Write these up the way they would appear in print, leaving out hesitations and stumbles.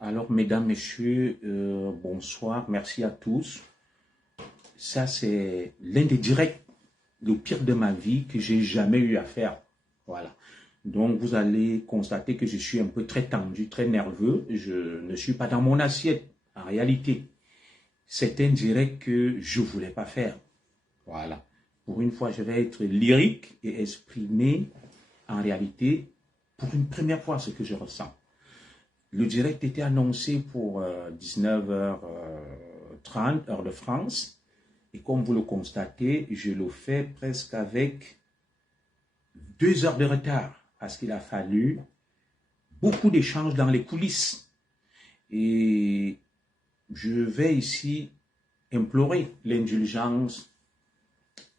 Alors, mesdames, messieurs, bonsoir, merci à tous. Ça, c'est l'un des directs, le pire de ma vie que j'ai jamais eu à faire. Voilà. Donc, vous allez constater que je suis un peu très tendu, très nerveux. Je ne suis pas dans mon assiette, en réalité. C'est un direct que je ne voulais pas faire. Voilà. Pour une fois, je vais être lyrique et exprimer, en réalité, pour une première fois, ce que je ressens. Le direct était annoncé pour 19h30, heure de France. Et comme vous le constatez, je le fais presque avec 2 heures de retard. Parce qu'il a fallu beaucoup d'échanges dans les coulisses. Et je vais ici implorer l'indulgence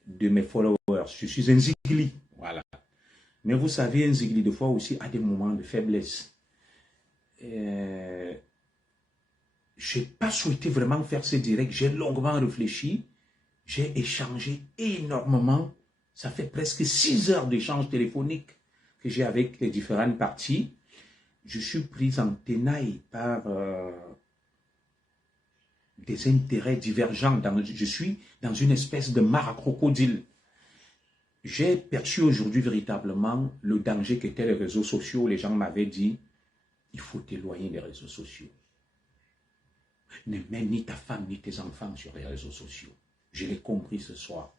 de mes followers. Je suis un zigli. Voilà. Mais vous savez, un zigli de fois aussi a des moments de faiblesse. Je n'ai pas souhaité vraiment faire ce direct. J'ai longuement réfléchi. J'ai échangé énormément. Ça fait presque 6 heures d'échange téléphonique que j'ai avec les différentes parties. Je suis pris en tenaille par des intérêts divergents. Je suis dans une espèce de mare à crocodile. J'ai perçu aujourd'hui véritablement le danger qu'étaient les réseaux sociaux. Les gens m'avaient dit, il faut t'éloigner des réseaux sociaux. Ne mets ni ta femme ni tes enfants sur les réseaux sociaux. Je l'ai compris ce soir.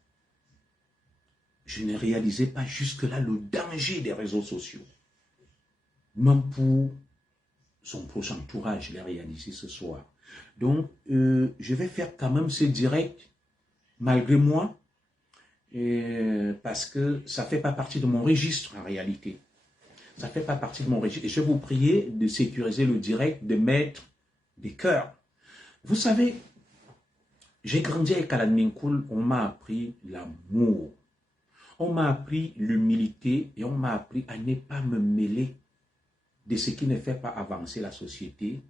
Je ne réalisais pas jusque-là le danger des réseaux sociaux. Même pour son proche entourage, je l'ai réalisé ce soir. Donc, je vais faire quand même ce direct, malgré moi, parce que ça ne fait pas partie de mon registre en réalité. Ça ne fait pas partie de mon registre. Et je vais vous prier de sécuriser le direct, de mettre des cœurs. Vous savez, j'ai grandi avec Alan Minkoul, on m'a appris l'amour. On m'a appris l'humilité et on m'a appris à ne pas me mêler de ce qui ne fait pas avancer la société,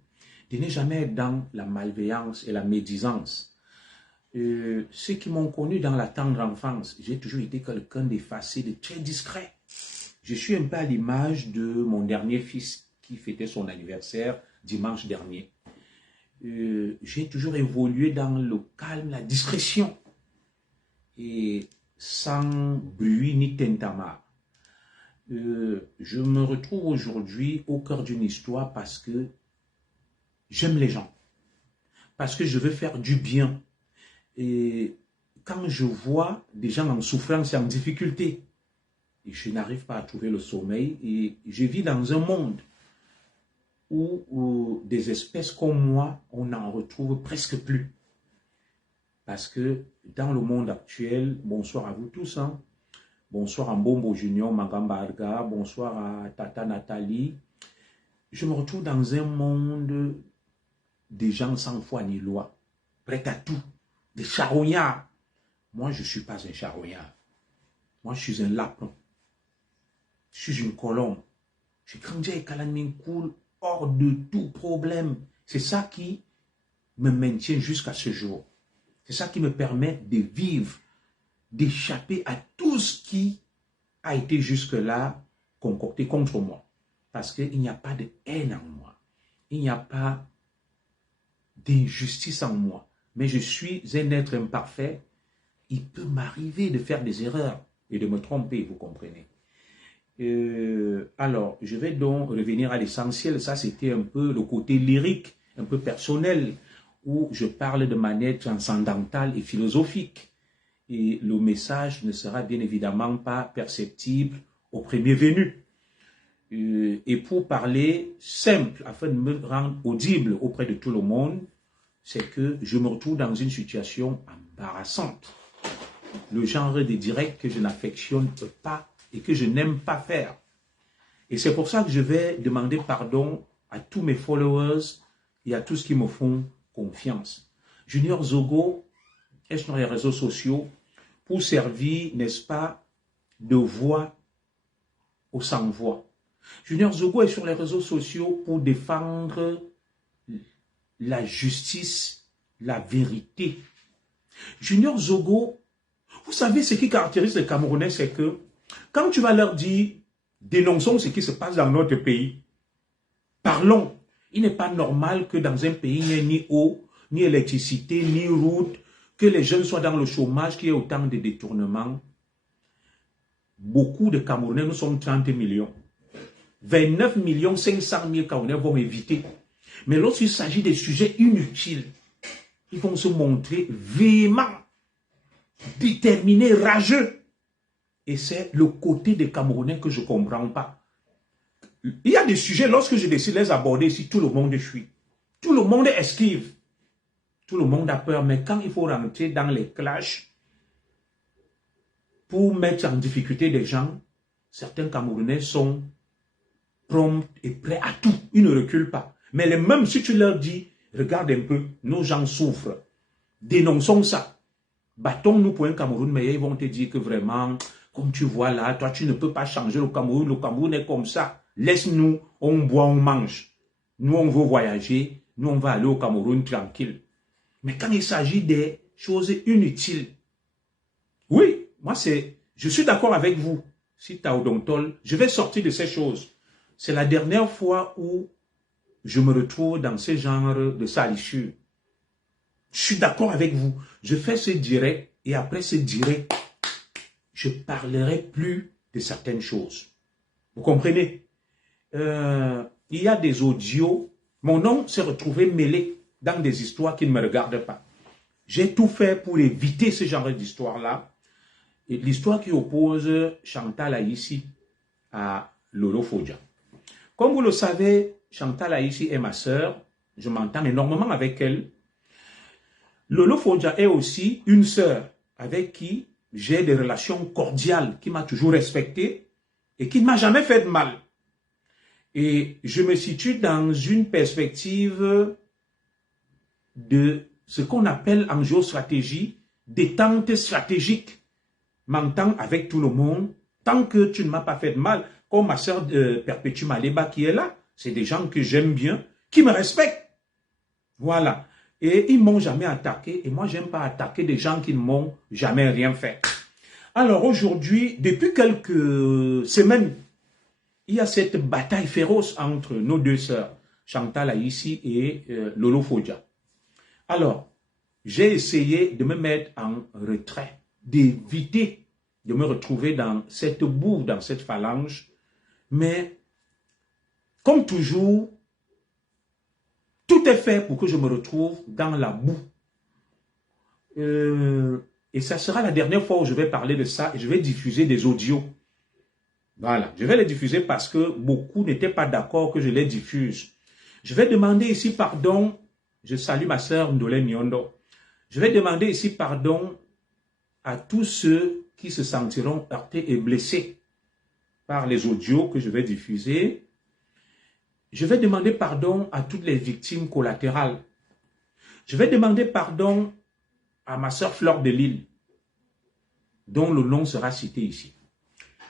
de ne jamais être dans la malveillance et la médisance. Ceux qui m'ont connu dans la tendre enfance, j'ai toujours été quelqu'un d'effacé, de très discret. Je suis un peu à l'image de mon dernier fils qui fêtait son anniversaire dimanche dernier. J'ai toujours évolué dans le calme, la discrétion. Et sans bruit ni tintamarre. Je me retrouve aujourd'hui au cœur d'une histoire parce que j'aime les gens, parce que je veux faire du bien. Et quand je vois des gens en souffrance et en difficulté, et je n'arrive pas à trouver le sommeil, et je vis dans un monde où des espèces comme moi, on n'en retrouve presque plus. Parce que dans le monde actuel, bonsoir à vous tous, hein. Bonsoir à Mbombo Junior, Magamba Arga, bonsoir à Tata Nathalie. Je me retrouve dans un monde des gens sans foi ni loi, prêts à tout, des charognards. Moi, je ne suis pas un charognard. Moi, je suis un lapin. Je suis une colombe. J'ai grandi avec Alan Minkoul hors de tout problème. C'est ça qui me maintient jusqu'à ce jour. C'est ça qui me permet de vivre, d'échapper à tout ce qui a été jusque-là concocté contre moi. Parce qu'il n'y a pas de haine en moi. Il n'y a pas d'injustice en moi. Mais je suis un être imparfait. Il peut m'arriver de faire des erreurs et de me tromper, vous comprenez. Alors, je vais donc revenir à l'essentiel. Ça, c'était un peu le côté lyrique, un peu personnel, où je parle de manière transcendantale et philosophique. Et le message ne sera bien évidemment pas perceptible au premier venu. Et pour parler simple, afin de me rendre audible auprès de tout le monde, c'est que je me retrouve dans une situation embarrassante. Le genre de direct que je n'affectionne pas et que je n'aime pas faire. Et c'est pour ça que je vais demander pardon à tous mes followers et à tous ceux qui me font confiance. Junior Zogo est sur les réseaux sociaux pour servir, n'est-ce pas, de voix aux sans-voix. Junior Zogo est sur les réseaux sociaux pour défendre la justice, la vérité. Junior Zogo, vous savez ce qui caractérise les Camerounais, c'est que quand tu vas leur dire, dénonçons ce qui se passe dans notre pays, parlons, Il n'est pas normal que dans un pays, il n'y ait ni eau, ni électricité, ni route, que les jeunes soient dans le chômage, qu'il y ait autant de détournements. Beaucoup de Camerounais, nous sommes 30 millions. 29 500 000 Camerounais vont éviter. Mais lorsqu'il s'agit des sujets inutiles, ils vont se montrer véhéments, déterminés, rageux. Et c'est le côté des Camerounais que je ne comprends pas. Il y a des sujets, lorsque je décide de les aborder ici, tout le monde fuit. Tout le monde esquive. Tout le monde a peur. Mais quand il faut rentrer dans les clashs pour mettre en difficulté des gens, certains Camerounais sont prompts et prêts à tout. Ils ne reculent pas. Mais les mêmes, si tu leur dis, regarde un peu, nos gens souffrent. Dénonçons ça. Battons-nous pour un Cameroun meilleur. Ils vont te dire que vraiment, comme tu vois là, toi tu ne peux pas changer le Cameroun est comme ça. Laisse-nous, on boit, on mange. Nous, on veut voyager. Nous, on va aller au Cameroun tranquille. Mais quand il s'agit des choses inutiles, oui, moi, je suis d'accord avec vous. Si tu as Odontol, je vais sortir de ces choses. C'est la dernière fois où je me retrouve dans ce genre de salissure. Je suis d'accord avec vous. Je fais ce direct et après ce direct, je ne parlerai plus de certaines choses. Vous comprenez? Il y a des audios. Mon nom s'est retrouvé mêlé dans des histoires qui ne me regardent pas. J'ai tout fait pour éviter ce genre d'histoire-là. L'histoire qui oppose Chantal Aïssi à Lolo Fodja. Comme vous le savez, Chantal Aïssi est ma sœur. Je m'entends énormément avec elle. Lolo Fodja est aussi une sœur avec qui j'ai des relations cordiales, qui m'a toujours respecté et qui ne m'a jamais fait de mal. Et je me situe dans une perspective de ce qu'on appelle en géostratégie détente stratégique. M'entends avec tout le monde, tant que tu ne m'as pas fait de mal, comme ma sœur Perpétue Maleba qui est là, c'est des gens que j'aime bien, qui me respectent. Voilà. Et ils ne m'ont jamais attaqué, et moi je n'aime pas attaquer des gens qui ne m'ont jamais rien fait. Alors aujourd'hui, depuis quelques semaines, il y a cette bataille féroce entre nos deux sœurs, Chantal Aïssi et Lolo Fodja. Alors, j'ai essayé de me mettre en retrait, d'éviter de me retrouver dans cette boue, dans cette phalange. Mais, comme toujours, tout est fait pour que je me retrouve dans la boue. Et ça sera la dernière fois où je vais parler de ça et je vais diffuser des audios. Voilà, je vais les diffuser parce que beaucoup n'étaient pas d'accord que je les diffuse. Je vais demander ici pardon. Je salue ma sœur Ndolé Nyondo. Je vais demander ici pardon à tous ceux qui se sentiront heurtés et blessés par les audios que je vais diffuser. Je vais demander pardon à toutes les victimes collatérales. Je vais demander pardon à ma sœur Fleur de Lille, dont le nom sera cité ici.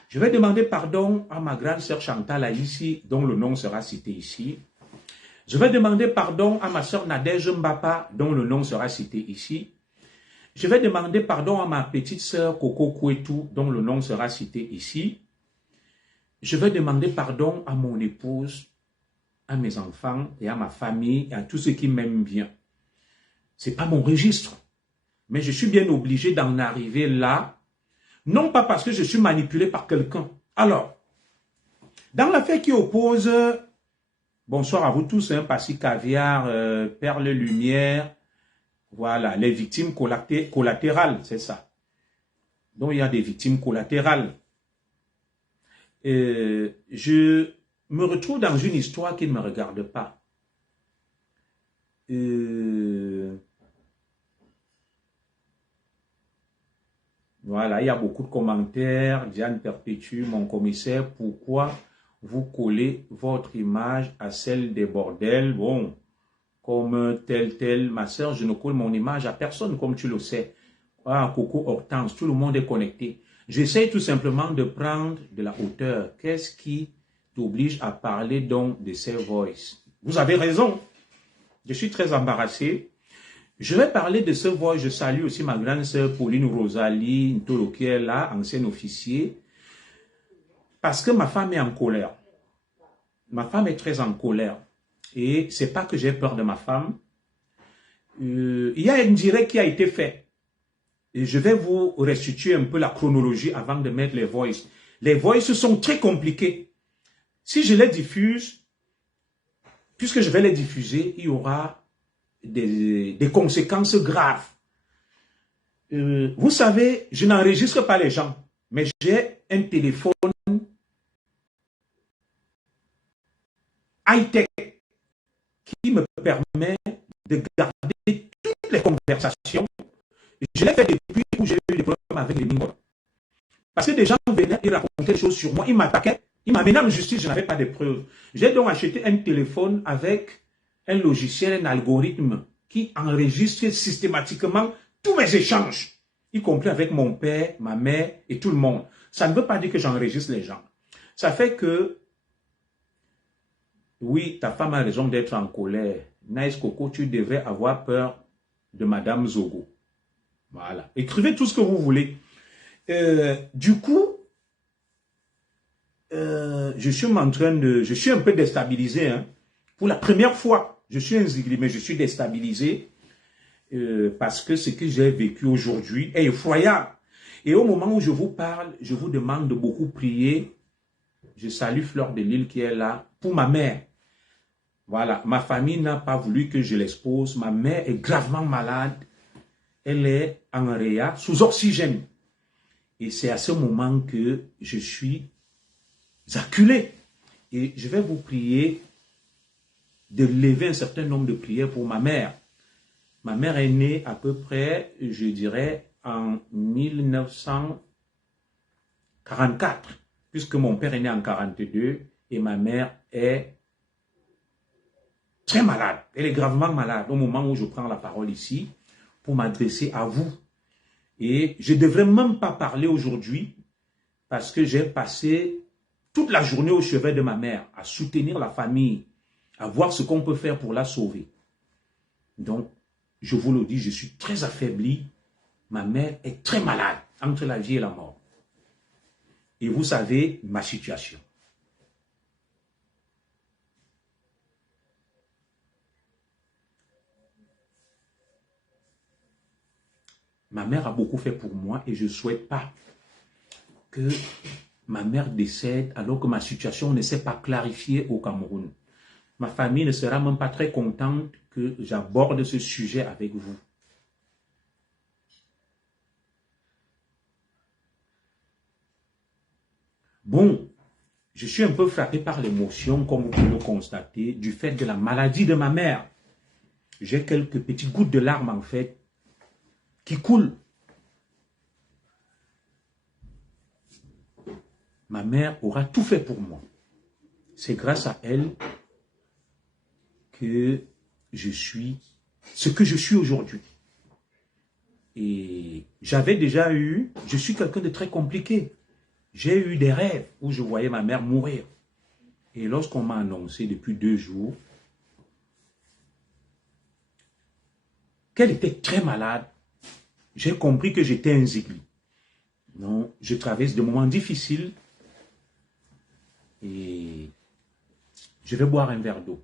Je vais demander pardon à ma grande sœur Chantal Aïssi, dont le nom sera cité ici. Je vais demander pardon à ma sœur Nadège Mbapa, dont le nom sera cité ici. Je vais demander pardon à ma petite sœur Coco Kouetou, dont le nom sera cité ici. Je vais demander pardon à mon épouse, à mes enfants et à ma famille et à tous ceux qui m'aiment bien. Ce n'est pas mon registre, mais je suis bien obligé d'en arriver là, non pas parce que je suis manipulé par quelqu'un. Alors, dans l'affaire qui oppose, bonsoir à vous tous, hein, Passy Caviar, Perle Lumière, voilà, les victimes collatérales, c'est ça. Donc, il y a des victimes collatérales. Je me retrouve dans une histoire qui ne me regarde pas. Voilà, il y a beaucoup de commentaires. Diane Perpétue, mon commissaire, pourquoi vous collez votre image à celle des bordels? Bon, comme tel, ma soeur, je ne colle mon image à personne, comme tu le sais. Ah, Coco Hortense, tout le monde est connecté. J'essaie tout simplement de prendre de la hauteur. Qu'est-ce qui t'oblige à parler donc de ces voices? Vous avez raison. Je suis très embarrassé. Je vais parler de ce voice. Je salue aussi ma grande sœur Pauline Rosalie Ntolo qui est là, ancienne officier. Parce que ma femme est en colère. Ma femme est très en colère. Et c'est pas que j'ai peur de ma femme. Il y a un direct qui a été fait. Et je vais vous restituer un peu la chronologie avant de mettre les voices. Les voices sont très compliquées. Si je les diffuse, puisque je vais les diffuser, il y aura des conséquences graves. Vous savez, je n'enregistre pas les gens, mais j'ai un téléphone high-tech qui me permet de garder toutes les conversations. Je l'ai fait depuis où j'ai eu des problèmes avec les Ningos. Parce que des gens venaient et racontaient des choses sur moi, ils m'attaquaient, ils m'amenaient en justice, je n'avais pas de preuves. J'ai donc acheté un téléphone avec un logiciel, un algorithme qui enregistre systématiquement tous mes échanges, y compris avec mon père, ma mère et tout le monde. Ça ne veut pas dire que j'enregistre les gens. Ça fait que, oui, ta femme a raison d'être en colère. Nice Coco, tu devrais avoir peur de Madame Zogo. Voilà. Écrivez tout ce que vous voulez. Du coup, je suis un peu déstabilisé. Hein. Pour la première fois, je suis inzigli, mais je suis déstabilisé parce que ce que j'ai vécu aujourd'hui est effroyable. Et au moment où je vous parle, je vous demande de beaucoup prier. Je salue Fleur de Lille qui est là pour ma mère. Voilà, ma famille n'a pas voulu que je l'expose. Ma mère est gravement malade. Elle est en réa, sous oxygène. Et c'est à ce moment que je suis acculé. Et je vais vous prier de lever un certain nombre de prières pour ma mère. Ma mère est née à peu près, je dirais, en 1944, puisque mon père est né en 42 et ma mère est très malade. Elle est gravement malade au moment où je prends la parole ici pour m'adresser à vous. Et je ne devrais même pas parler aujourd'hui parce que j'ai passé toute la journée au chevet de ma mère à soutenir la famille, à voir ce qu'on peut faire pour la sauver. Donc, je vous le dis, je suis très affaibli. Ma mère est très malade entre la vie et la mort. Et vous savez ma situation. Ma mère a beaucoup fait pour moi et je ne souhaite pas que ma mère décède alors que ma situation ne s'est pas clarifiée au Cameroun. Ma famille ne sera même pas très contente que j'aborde ce sujet avec vous. Bon, je suis un peu frappé par l'émotion, comme vous pouvez le constater, du fait de la maladie de ma mère. J'ai quelques petites gouttes de larmes, en fait, qui coulent. Ma mère aura tout fait pour moi. C'est grâce à elle que je suis ce que je suis aujourd'hui. Et j'avais déjà eu, je suis quelqu'un de très compliqué. J'ai eu des rêves où je voyais ma mère mourir. Et lorsqu'on m'a annoncé depuis 2 jours qu'elle était très malade, j'ai compris que j'étais inzigli. Non, je traverse des moments difficiles et je vais boire un verre d'eau.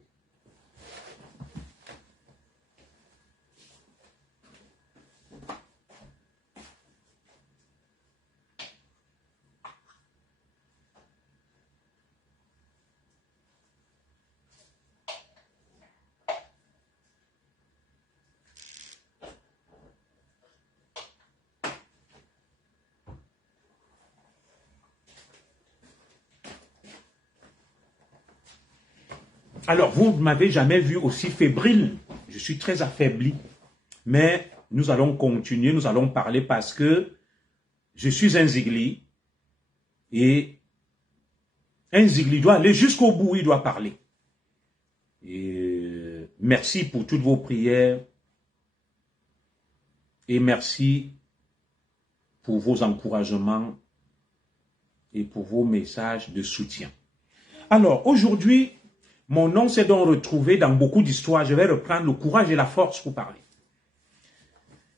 Alors, vous ne m'avez jamais vu aussi fébrile. Je suis très affaibli. Mais nous allons continuer, nous allons parler parce que je suis un Zigli. Et un Zigli doit aller jusqu'au bout, il doit parler. Et merci pour toutes vos prières. Et merci pour vos encouragements et pour vos messages de soutien. Alors, aujourd'hui, mon nom s'est donc retrouvé dans beaucoup d'histoires. Je vais reprendre le courage et la force pour parler.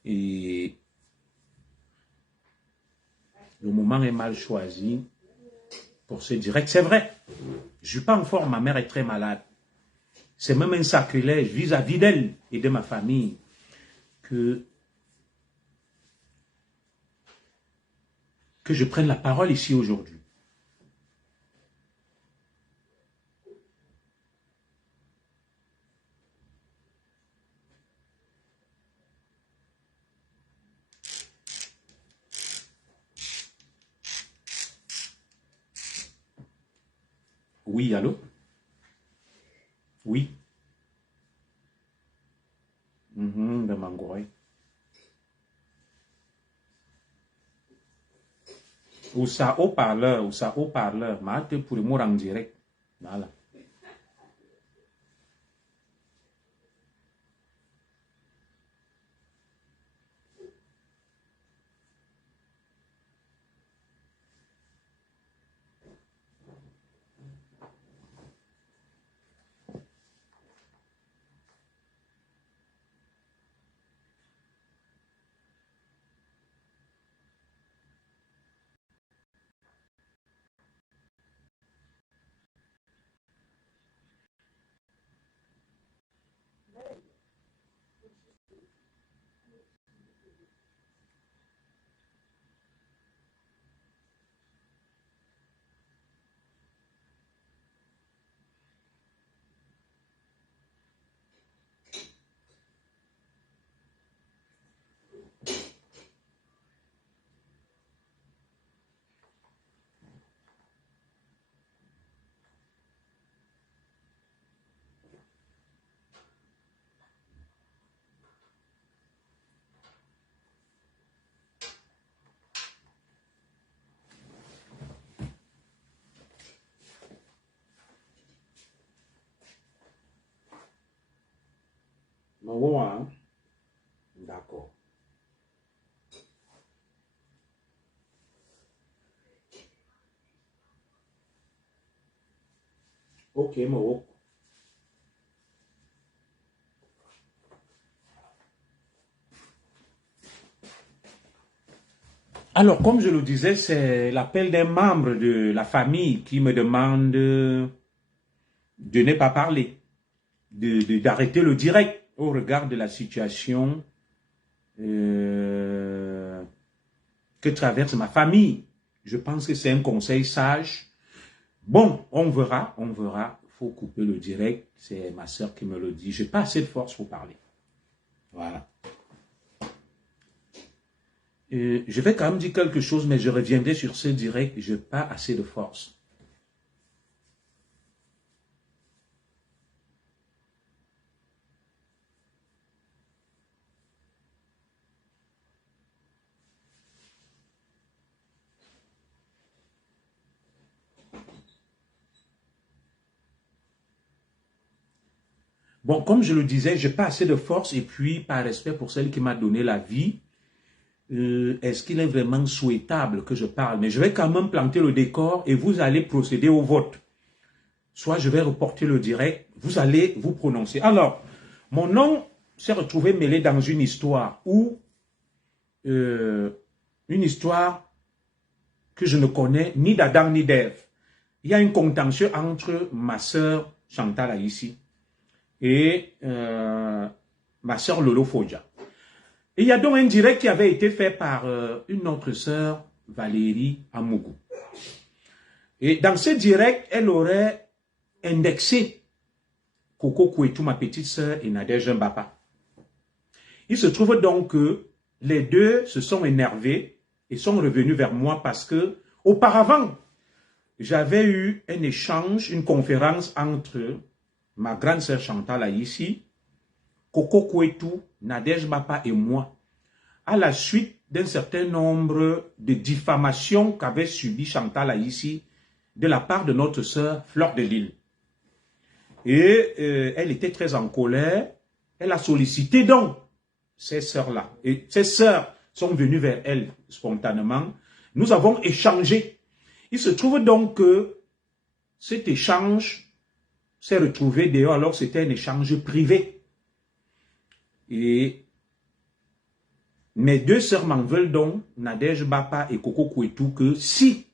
Et le moment est mal choisi pour ce direct. C'est vrai, je ne suis pas en forme, ma mère est très malade. c'est même un sacrilège vis-à-vis d'elle et de ma famille que je prenne la parole ici aujourd'hui. Oui, allô? Oui. De Mangoy. Ou ça haut-parleur, mate pour le mot en direct. Voilà. Hein? D'accord. Ok, Mawo. Alors, comme je le disais, c'est l'appel d'un membre de la famille qui me demande de ne pas parler, d'arrêter le direct au regard de la situation que traverse ma famille. Je pense que c'est un conseil sage. Bon, on verra. Il faut couper le direct. C'est ma soeur qui me le dit. Je n'ai pas assez de force pour parler. Voilà. Je vais quand même dire quelque chose, mais je reviendrai sur ce direct. Je n'ai pas assez de force. Bon, comme je le disais, je n'ai pas assez de force et puis, par respect pour celle qui m'a donné la vie, est-ce qu'il est vraiment souhaitable que je parle? Mais je vais quand même planter le décor et vous allez procéder au vote. Soit je vais reporter le direct, vous allez vous prononcer. Alors, mon nom s'est retrouvé mêlé dans une histoire une histoire que je ne connais ni d'Adam ni d'Ève. Il y a un contentieux entre ma sœur Chantal Aïssi et ma sœur Lolo Fodja. Et il y a donc un direct qui avait été fait par une autre sœur, Valérie Amougou. Et dans ce direct, elle aurait indexé Coco Kouetou, ma petite sœur, et Nadège Mbapa. Il se trouve donc que les deux se sont énervés et sont revenus vers moi parce que, auparavant, j'avais eu un échange, une conférence entre ma grande sœur Chantal Aïssi, Coco Kouetou, Nadège Mbapa et moi, à la suite d'un certain nombre de diffamations qu'avait subi Chantal Aïssi de la part de notre sœur Fleur de Lille. Et elle était très en colère. Elle a sollicité donc ces sœurs-là. Et ces sœurs sont venues vers elle spontanément. Nous avons échangé. Il se trouve donc que cet échange s'est retrouvé d'ailleurs, alors c'était un échange privé. Et mes deux sœurs m'en veulent donc, Nadège Bapa et Coco Kouetou, que si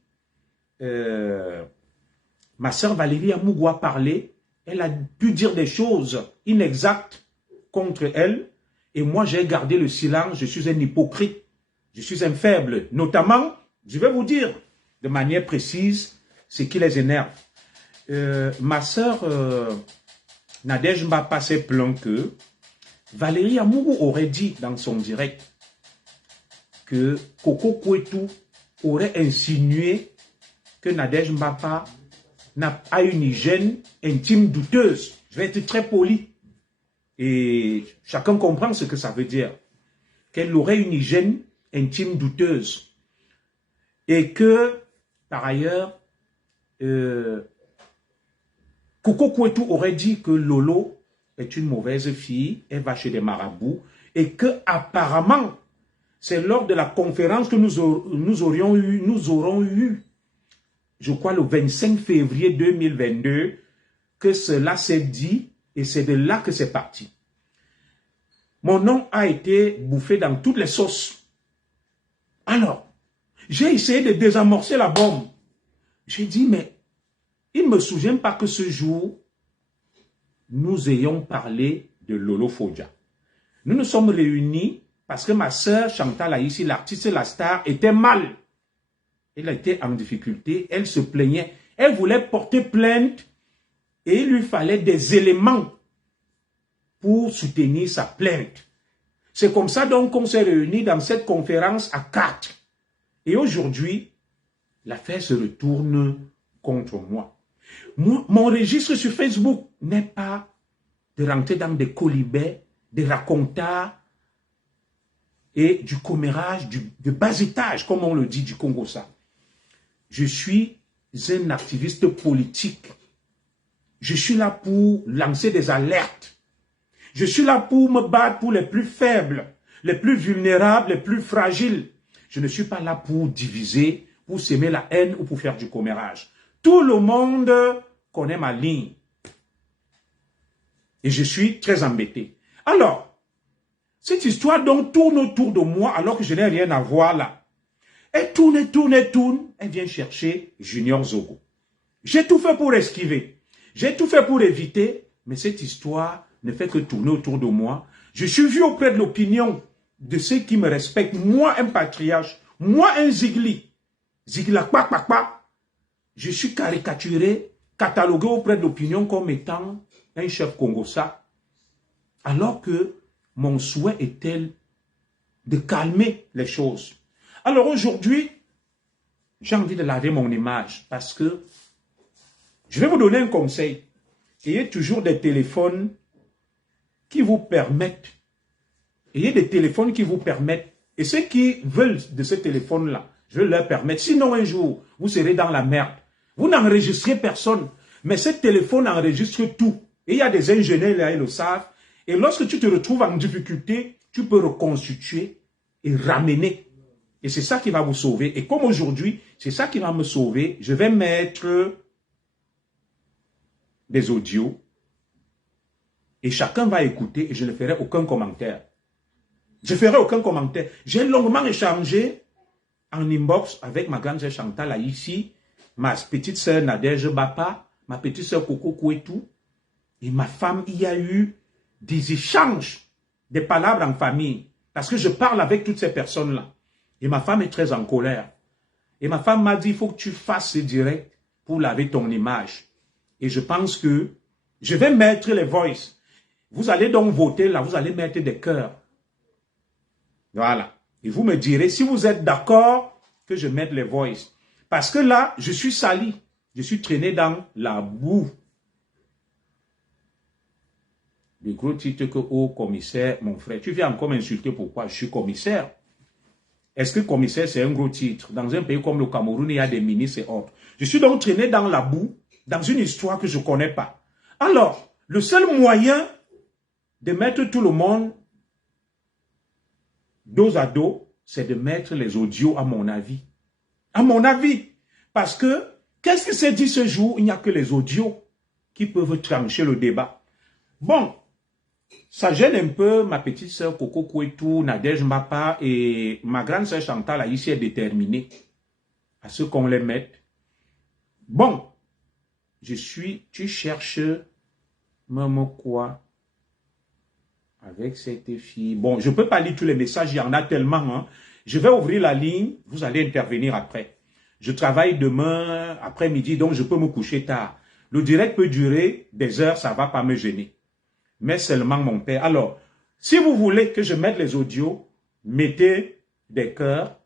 ma sœur Valérie Amougou a parlé, elle a pu dire des choses inexactes contre elle. Et moi, j'ai gardé le silence. Je suis un hypocrite. Je suis un faible. Notamment, je vais vous dire de manière précise ce qui les énerve. Ma sœur Nadège Mbapa s'est plaint que Valérie Amourou aurait dit dans son direct que Coco Kouetou aurait insinué que Nadège Mbapa a une hygiène intime douteuse. Je vais être très poli. Et chacun comprend ce que ça veut dire. Qu'elle aurait une hygiène intime douteuse. Et que, par ailleurs, Coco Kouetou aurait dit que Lolo est une mauvaise fille, elle va chez des marabouts, et que apparemment, c'est lors de la conférence que nous aurons eu, je crois le 25 février 2022, que cela s'est dit, et c'est de là que c'est parti. Mon nom a été bouffé dans toutes les sauces. Alors, j'ai essayé de désamorcer la bombe. J'ai dit, mais il ne me souvient pas que ce jour, nous ayons parlé de Lolo Fodja. Nous nous sommes réunis parce que ma sœur Chantal Aïssi, l'artiste, la star, était mal. Elle était en difficulté, elle se plaignait. Elle voulait porter plainte et il lui fallait des éléments pour soutenir sa plainte. C'est comme ça donc qu'on s'est réunis dans cette conférence à 4. Et aujourd'hui, l'affaire se retourne contre moi. Mon registre sur Facebook n'est pas de rentrer dans des colibets, des racontas et du commérage, de bas étage, comme on le dit du Congo ça. Je suis un activiste politique. Je suis là pour lancer des alertes. Je suis là pour me battre pour les plus faibles, les plus vulnérables, les plus fragiles. Je ne suis pas là pour diviser, pour s'aimer la haine ou pour faire du commérage. Tout le monde connaît ma ligne. Et je suis très embêté. Alors, cette histoire donc tourne autour de moi alors que je n'ai rien à voir là. Elle tourne, elle vient chercher Junior Zogo. J'ai tout fait pour esquiver. J'ai tout fait pour éviter, mais cette histoire ne fait que tourner autour de moi. Je suis vu auprès de l'opinion de ceux qui me respectent. Moi, un patriarche. Moi, un Zigli. Zigla, je suis caricaturé, catalogué auprès de l'opinion comme étant un chef congossa. Alors que mon souhait est de calmer les choses. Alors aujourd'hui, j'ai envie de laver mon image parce que je vais vous donner un conseil. Ayez toujours des téléphones qui vous permettent. Ayez des téléphones qui vous permettent. Et ceux qui veulent de ce téléphone-là, je vais leur permettre. Sinon, un jour, vous serez dans la merde. Vous n'enregistrez personne. Mais ce téléphone enregistre tout. Et il y a des ingénieurs là, ils le savent. Et lorsque tu te retrouves en difficulté, tu peux reconstituer et ramener. Et c'est ça qui va vous sauver. Et comme aujourd'hui, c'est ça qui va me sauver, je vais mettre des audios. Et chacun va écouter et je ne ferai aucun commentaire. Je ferai aucun commentaire. J'ai longuement échangé en inbox avec ma grande sœur Chantal Aïssi, ma petite sœur Nadège Mbapa, ma petite sœur Coco Kouetou et ma femme. Il y a eu des échanges, des palabres en famille. Parce que je parle avec toutes ces personnes-là. Et ma femme est très en colère. Et ma femme m'a dit, il faut que tu fasses ce direct pour laver ton image. Et je pense que je vais mettre les voices. Vous allez donc voter là, vous allez mettre des cœurs. Voilà. Et vous me direz si vous êtes d'accord que je mette les voices. Parce que là, je suis sali. Je suis traîné dans la boue. Le gros titre que haut commissaire, mon frère, tu viens encore m'insulter pourquoi je suis commissaire. Est-ce que commissaire, c'est un gros titre? Dans un pays comme le Cameroun, il y a des ministres et autres. Je suis donc traîné dans la boue, dans une histoire que je ne connais pas. Alors, le seul moyen de mettre tout le monde dos à dos, c'est de mettre les audios à mon avis. À mon avis. Parce que, qu'est-ce qui s'est dit ce jour? Il n'y a que les audios qui peuvent trancher le débat. Bon, ça gêne un peu ma petite sœur Coco Kouetou, Nadège Mbapa et ma grande sœur Chantal Aïssi est déterminée à ce qu'on les mette. Bon, tu cherches Même quoi? Avec cette fille. Bon, je ne peux pas lire tous les messages, il y en a tellement. Hein. Je vais ouvrir la ligne, vous allez intervenir après. Je travaille demain après-midi, donc je peux me coucher tard. Le direct peut durer des heures, ça ne va pas me gêner. Mais seulement mon père. Alors, si vous voulez que je mette les audios, mettez des cœurs.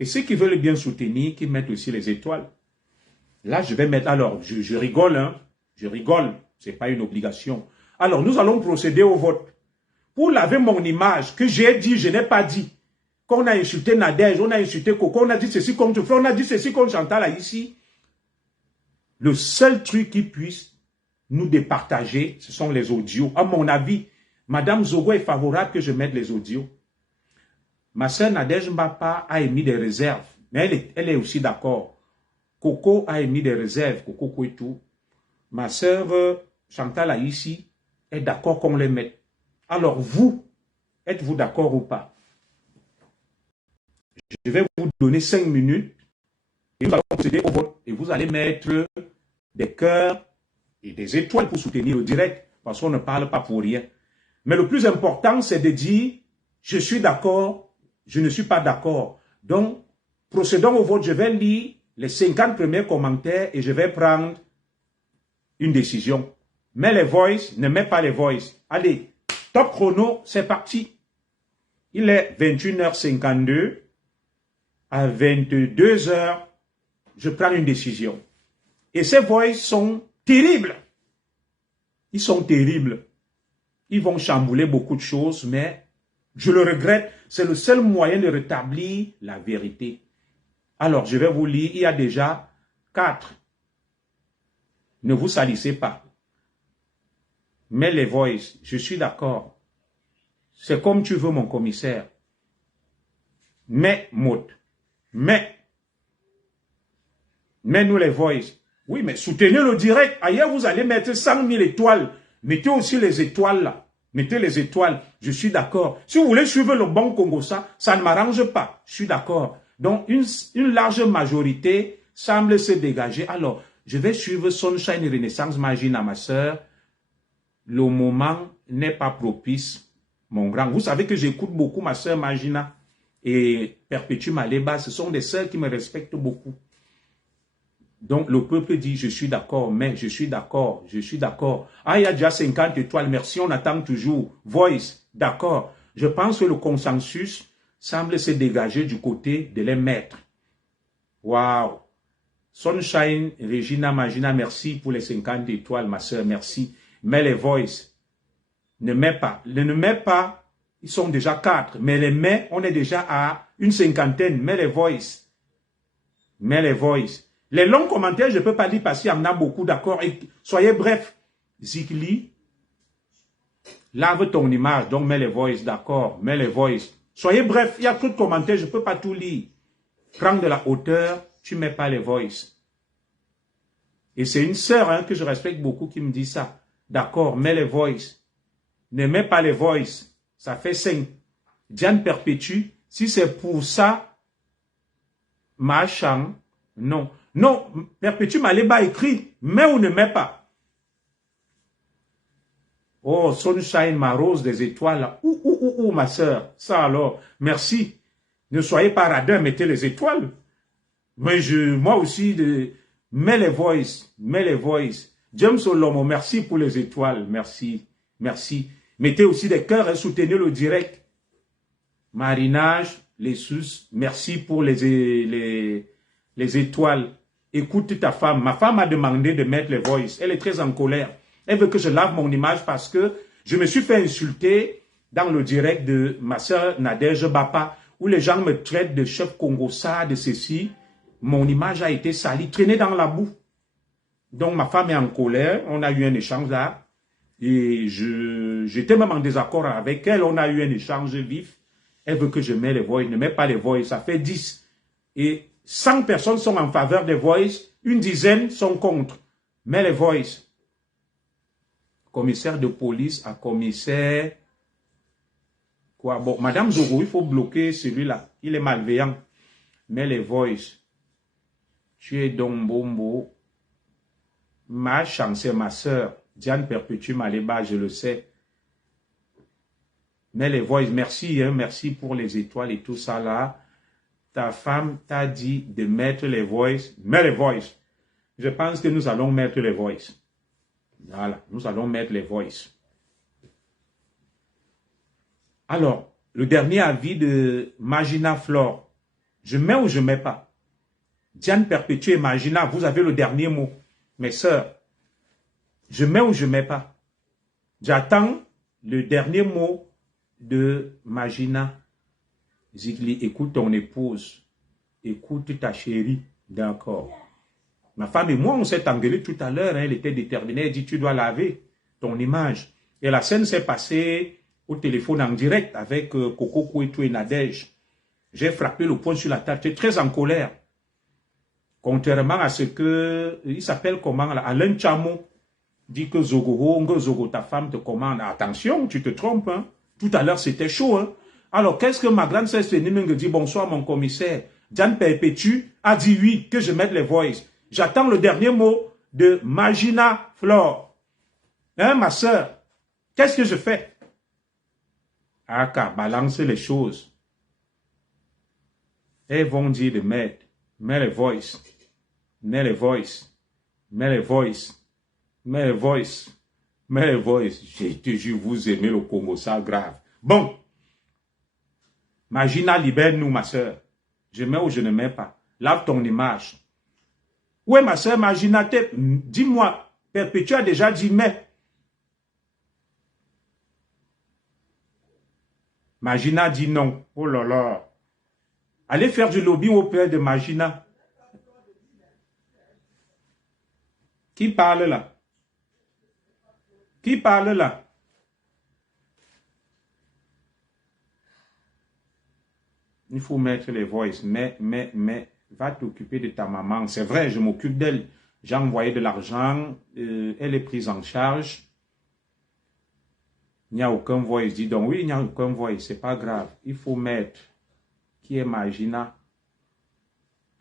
Et ceux qui veulent bien soutenir, qui mettent aussi les étoiles. Là, je vais mettre... Alors, je rigole, hein. Je rigole. Ce n'est pas une obligation. Alors, nous allons procéder au vote. Pour laver mon image, que j'ai dit, je n'ai pas dit. Qu'on a insulté Nadège, on a insulté Coco, on a dit ceci contre Flo, on a dit ceci contre Chantal là, ici. Le seul truc qui puisse nous départager, ce sont les audios. À mon avis, Madame Zogo est favorable que je mette les audios. Ma soeur Nadège Mbapa a émis des réserves, mais elle est aussi d'accord. Coco a émis des réserves, Coco Kouetou. Ma soeur Chantal là, ici est d'accord qu'on les mette. Alors vous, êtes-vous d'accord ou pas? Je vais vous donner 5 minutes et nous allons procéder au vote. Et vous allez mettre des cœurs et des étoiles pour soutenir le direct, parce qu'on ne parle pas pour rien. Mais le plus important, c'est de dire, je suis d'accord, je ne suis pas d'accord. Donc, procédons au vote. Je vais lire les 50 premiers commentaires et je vais prendre une décision. Mets les voices, ne mets pas les voices. Allez. Top chrono, c'est parti. Il est 21h52. À 22h, je prends une décision. Et ces voix sont terribles. Ils sont terribles. Ils vont chambouler beaucoup de choses, mais je le regrette. C'est le seul moyen de rétablir la vérité. Alors, je vais vous lire. Il y a déjà 4. Ne vous salissez pas. Mais les voices, je suis d'accord. C'est comme tu veux, mon commissaire. Mais, Maud. Mais nous les voices. Oui, mais soutenez le direct. Ailleurs, vous allez mettre 100 000 étoiles. Mettez aussi les étoiles là. Mettez les étoiles. Je suis d'accord. Si vous voulez suivre le bon Congo, ça ne m'arrange pas. Je suis d'accord. Donc, une large majorité semble se dégager. Alors, je vais suivre Sunshine Renaissance Magina, ma soeur. Le moment n'est pas propice, mon grand. Vous savez que j'écoute beaucoup ma soeur Magina et Perpétue Maléba. Ce sont des sœurs qui me respectent beaucoup. Donc, le peuple dit, je suis d'accord, mais je suis d'accord, je suis d'accord. Ah, il y a déjà 50 étoiles, merci, on attend toujours. Voice, d'accord. Je pense que le consensus semble se dégager du côté de les maîtres. Waouh. Sunshine, Regina, Magina, merci pour les 50 étoiles, ma soeur, merci. Mais les voice, ne mets pas. Ne mets pas, ils sont déjà 4. Mais les mais, on est déjà à une cinquantaine. Mais les voice. Mais les voice. Les longs commentaires, je ne peux pas lire parce qu'il y en a beaucoup, d'accord. Soyez bref. Zikli, lave ton image, donc mets les voice, d'accord. Mets les voice. Soyez bref, il y a trop de commentaires, je ne peux pas tout lire. Prends de la hauteur, tu ne mets pas les voice. Et c'est une sœur hein, que je respecte beaucoup qui me dit ça. D'accord, mets les voice. Ne mets pas les voice. Ça fait 5. Diane Perpétue, si c'est pour ça, machin, non. Non, Perpétue Maléba écrit, mets ou ne mets pas. Oh, Sunshine, ma rose des étoiles. Ouh, ma soeur. Ça alors, merci. Ne soyez pas radin, mettez les étoiles. Mais moi aussi, mets les voice, mets les voice. James Olomo, merci pour les étoiles, merci, merci. Mettez aussi des cœurs et soutenez le direct. Marinage, les sous, merci pour les étoiles. Écoute ta femme. Ma femme a demandé de mettre les voice. Elle est très en colère. Elle veut que je lave mon image parce que je me suis fait insulter dans le direct de ma soeur Nadège Bapa où les gens me traitent de chef Congo, ça, de ceci. Mon image a été salie, traînée dans la boue. Donc ma femme est en colère. On a eu un échange là. Et j'étais même en désaccord avec elle. On a eu un échange vif. Elle veut que je mette les voice. Ne mets pas les voice. Ça fait 10. Et 100 personnes sont en faveur des voice, une dizaine sont contre. Mais les voice, commissaire de police à commissaire, quoi, bon, Madame Zogo, il faut bloquer celui-là, il est malveillant. Mais les voice, tu es donc Bombo, ma chance, c'est ma soeur, Diane Perpétue Maléba, je le sais. Mais les voices, merci, hein, merci pour les étoiles et tout ça là. Ta femme t'a dit de mettre les voices. Mets les voices. Je pense que nous allons mettre les voices. Voilà, nous allons mettre les voices. Alors, le dernier avis de Magina Flore. Je mets ou je ne mets pas? Diane Perpétue et Magina, vous avez le dernier mot. Mes sœurs, je mets ou je ne mets pas? J'attends le dernier mot de Magina. Zigli, écoute ton épouse. Écoute ta chérie. D'accord. Ma femme et moi, on s'est engueulé tout à l'heure. Hein, elle était déterminée. Elle dit, tu dois laver ton image. Et la scène s'est passée au téléphone en direct avec Coco Kouetou et Nadège. J'ai frappé le poing sur la table. J'étais très en colère. Contrairement à ce que, il s'appelle comment là, Alain Chamo dit que Zogo, ta femme te commande. Attention, tu te trompes. Hein. Tout à l'heure, c'était chaud. Hein. Alors, qu'est-ce que ma grande sœur Sénémingue dit? Bonsoir, mon commissaire. Diane Perpétue a dit oui, que je mette les voices. J'attends le dernier mot de Magina Flore. Hein, ma sœur? Qu'est-ce que je fais? Ah, car balancer les choses. Elles vont dire de mettre. Mets les voices. Mets les voices. Mets les voices. Mets les voices. Mets les voices. J'ai toujours vous aimé le Congo, ça grave. Bon. Magina, libère-nous, ma soeur. Je mets ou je ne mets pas. Lave ton image. Oui, ma soeur, Magina, dis-moi. Perpétue a déjà dit mais. Magina dit non. Oh là là. Allez faire du lobby auprès de Magina. Qui parle là? Qui parle là? Il faut mettre les voices. Mais, va t'occuper de ta maman. C'est vrai, je m'occupe d'elle. J'ai envoyé de l'argent. Elle est prise en charge. Il n'y a aucun voice. Dis donc, oui, il n'y a aucun voice. C'est pas grave. Il faut mettre. Qui est Magina?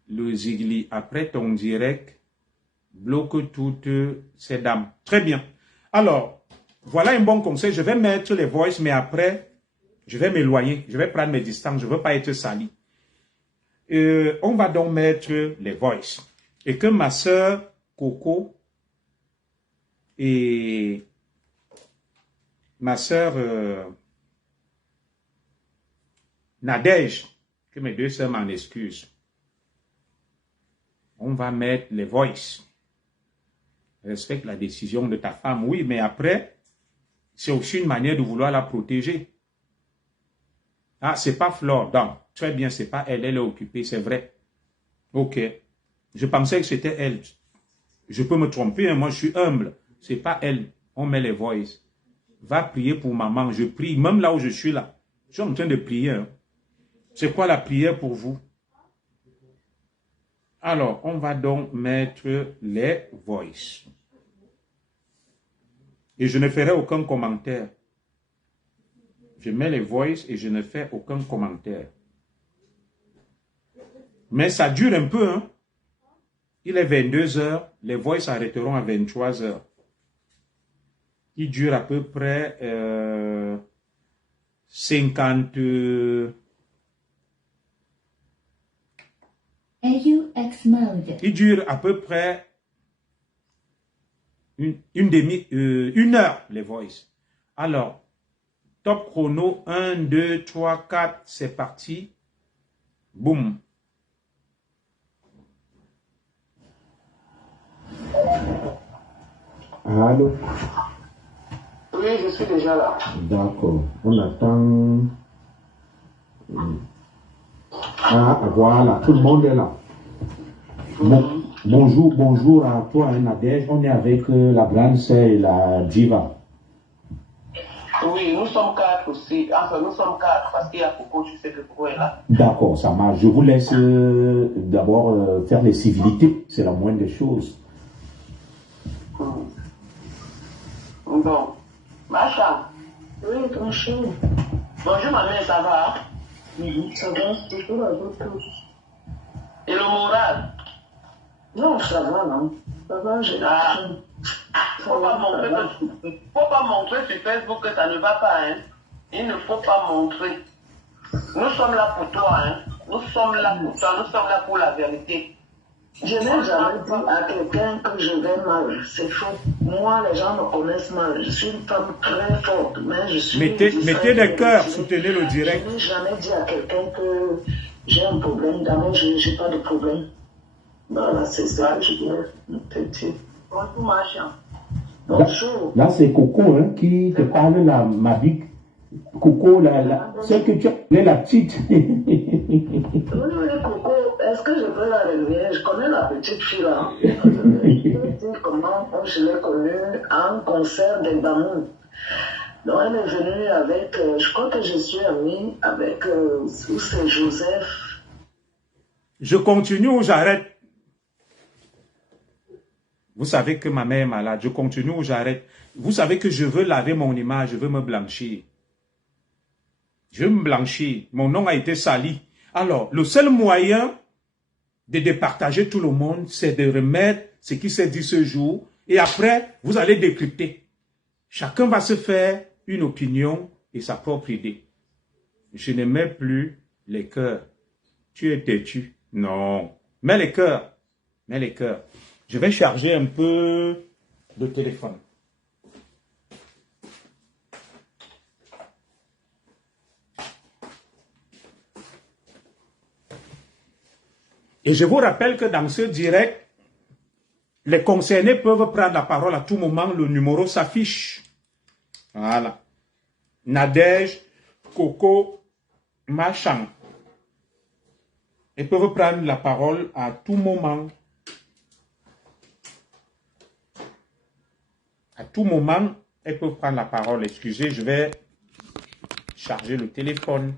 Le Zigli. Après ton direct, bloque toutes ces dames. Très bien. Alors, voilà un bon conseil. Je vais mettre les voices, mais après, je vais m'éloigner. Je vais prendre mes distances. Je ne veux pas être sali. On va donc mettre les voices. Et que ma soeur Coco et ma soeur Nadège, que mes deux sœurs m'en excusent. On va mettre les voices. Respecte la décision de ta femme, oui, mais après, c'est aussi une manière de vouloir la protéger. Ah, c'est pas Flore, donc, très bien, c'est pas elle, elle est occupée, c'est vrai. Ok. Je pensais que c'était elle. Je peux me tromper, hein, moi je suis humble. C'est pas elle. On met les voices. Va prier pour maman, je prie, même là où je suis là. Je suis en train de prier. Hein. C'est quoi la prière pour vous? Alors, on va donc mettre les voices. Et je ne ferai aucun commentaire. Je mets les voices et je ne fais aucun commentaire. Mais ça dure un peu. Hein? Il est 22 heures. Les voices s'arrêteront à 23 heures. Il dure à peu près 50... Il dure à peu près une heure, les voices. Alors, top chrono, 1, 2, 3, 4, c'est parti. Boum. Allô? Oui, je suis déjà là. D'accord. On attend... Ah, voilà, tout le monde est là. Bon, bonjour à toi, hein, Nadège. On est avec la grande sœur et la diva. Oui, nous sommes 4 aussi. Enfin, nous sommes 4 parce qu'il y a Coco, tu sais que Coco est là. D'accord, ça marche. Je vous laisse d'abord faire les civilités. C'est la moindre des choses. Bon. Macha. Oui, bonjour. Bonjour, ma mère, ça va? Ça va, c'est tout à vous tous. Et le moral? Non, ça va, non. Ça va, j'ai Ah. faut pas montrer sur Facebook que ça ne va pas. Hein. Il ne faut pas montrer. Nous sommes là pour toi. Hein. Nous sommes là pour toi. Nous sommes là pour la vérité. Je n'ai jamais dit à quelqu'un que je vais mal. C'est faux. Moi, les gens me connaissent mal. Je suis une femme très forte, mais je suis... Mettez des cœurs, soutenez le direct. Je n'ai jamais dit à quelqu'un que j'ai un problème. D'abord, je n'ai pas de problème. Voilà, c'est ça que je voulais te dire. Bonjour, ma chère. Bonjour. Là, c'est Coco hein, qui te parle, la Mavic. Coco, celle que tu as, la petite. Oui, Coco, est-ce que je peux la revenir? Je connais la petite fille là. Je peux dire comment je l'ai connue à un concert des Bamou. Donc elle est venue avec, je crois que je suis amie avec, c'est Joseph. Je continue ou j'arrête? Vous savez que ma mère est malade. Je continue ou j'arrête? Vous savez que je veux laver mon image, je veux me blanchir. Je veux me blanchir. Mon nom a été sali. Alors, le seul moyen de départager tout le monde, c'est de remettre ce qui s'est dit ce jour. Et après, vous allez décrypter. Chacun va se faire une opinion et sa propre idée. Je ne mets plus les cœurs. Tu es têtu. Non. Mets les cœurs. Mets les cœurs. Je vais charger un peu de téléphone. Et je vous rappelle que dans ce direct, les concernés peuvent prendre la parole à tout moment. Le numéro s'affiche. Voilà. Nadège, Coco, Machan. Ils peuvent prendre la parole à tout moment. À tout moment, elles peuvent prendre la parole. Excusez, je vais charger le téléphone.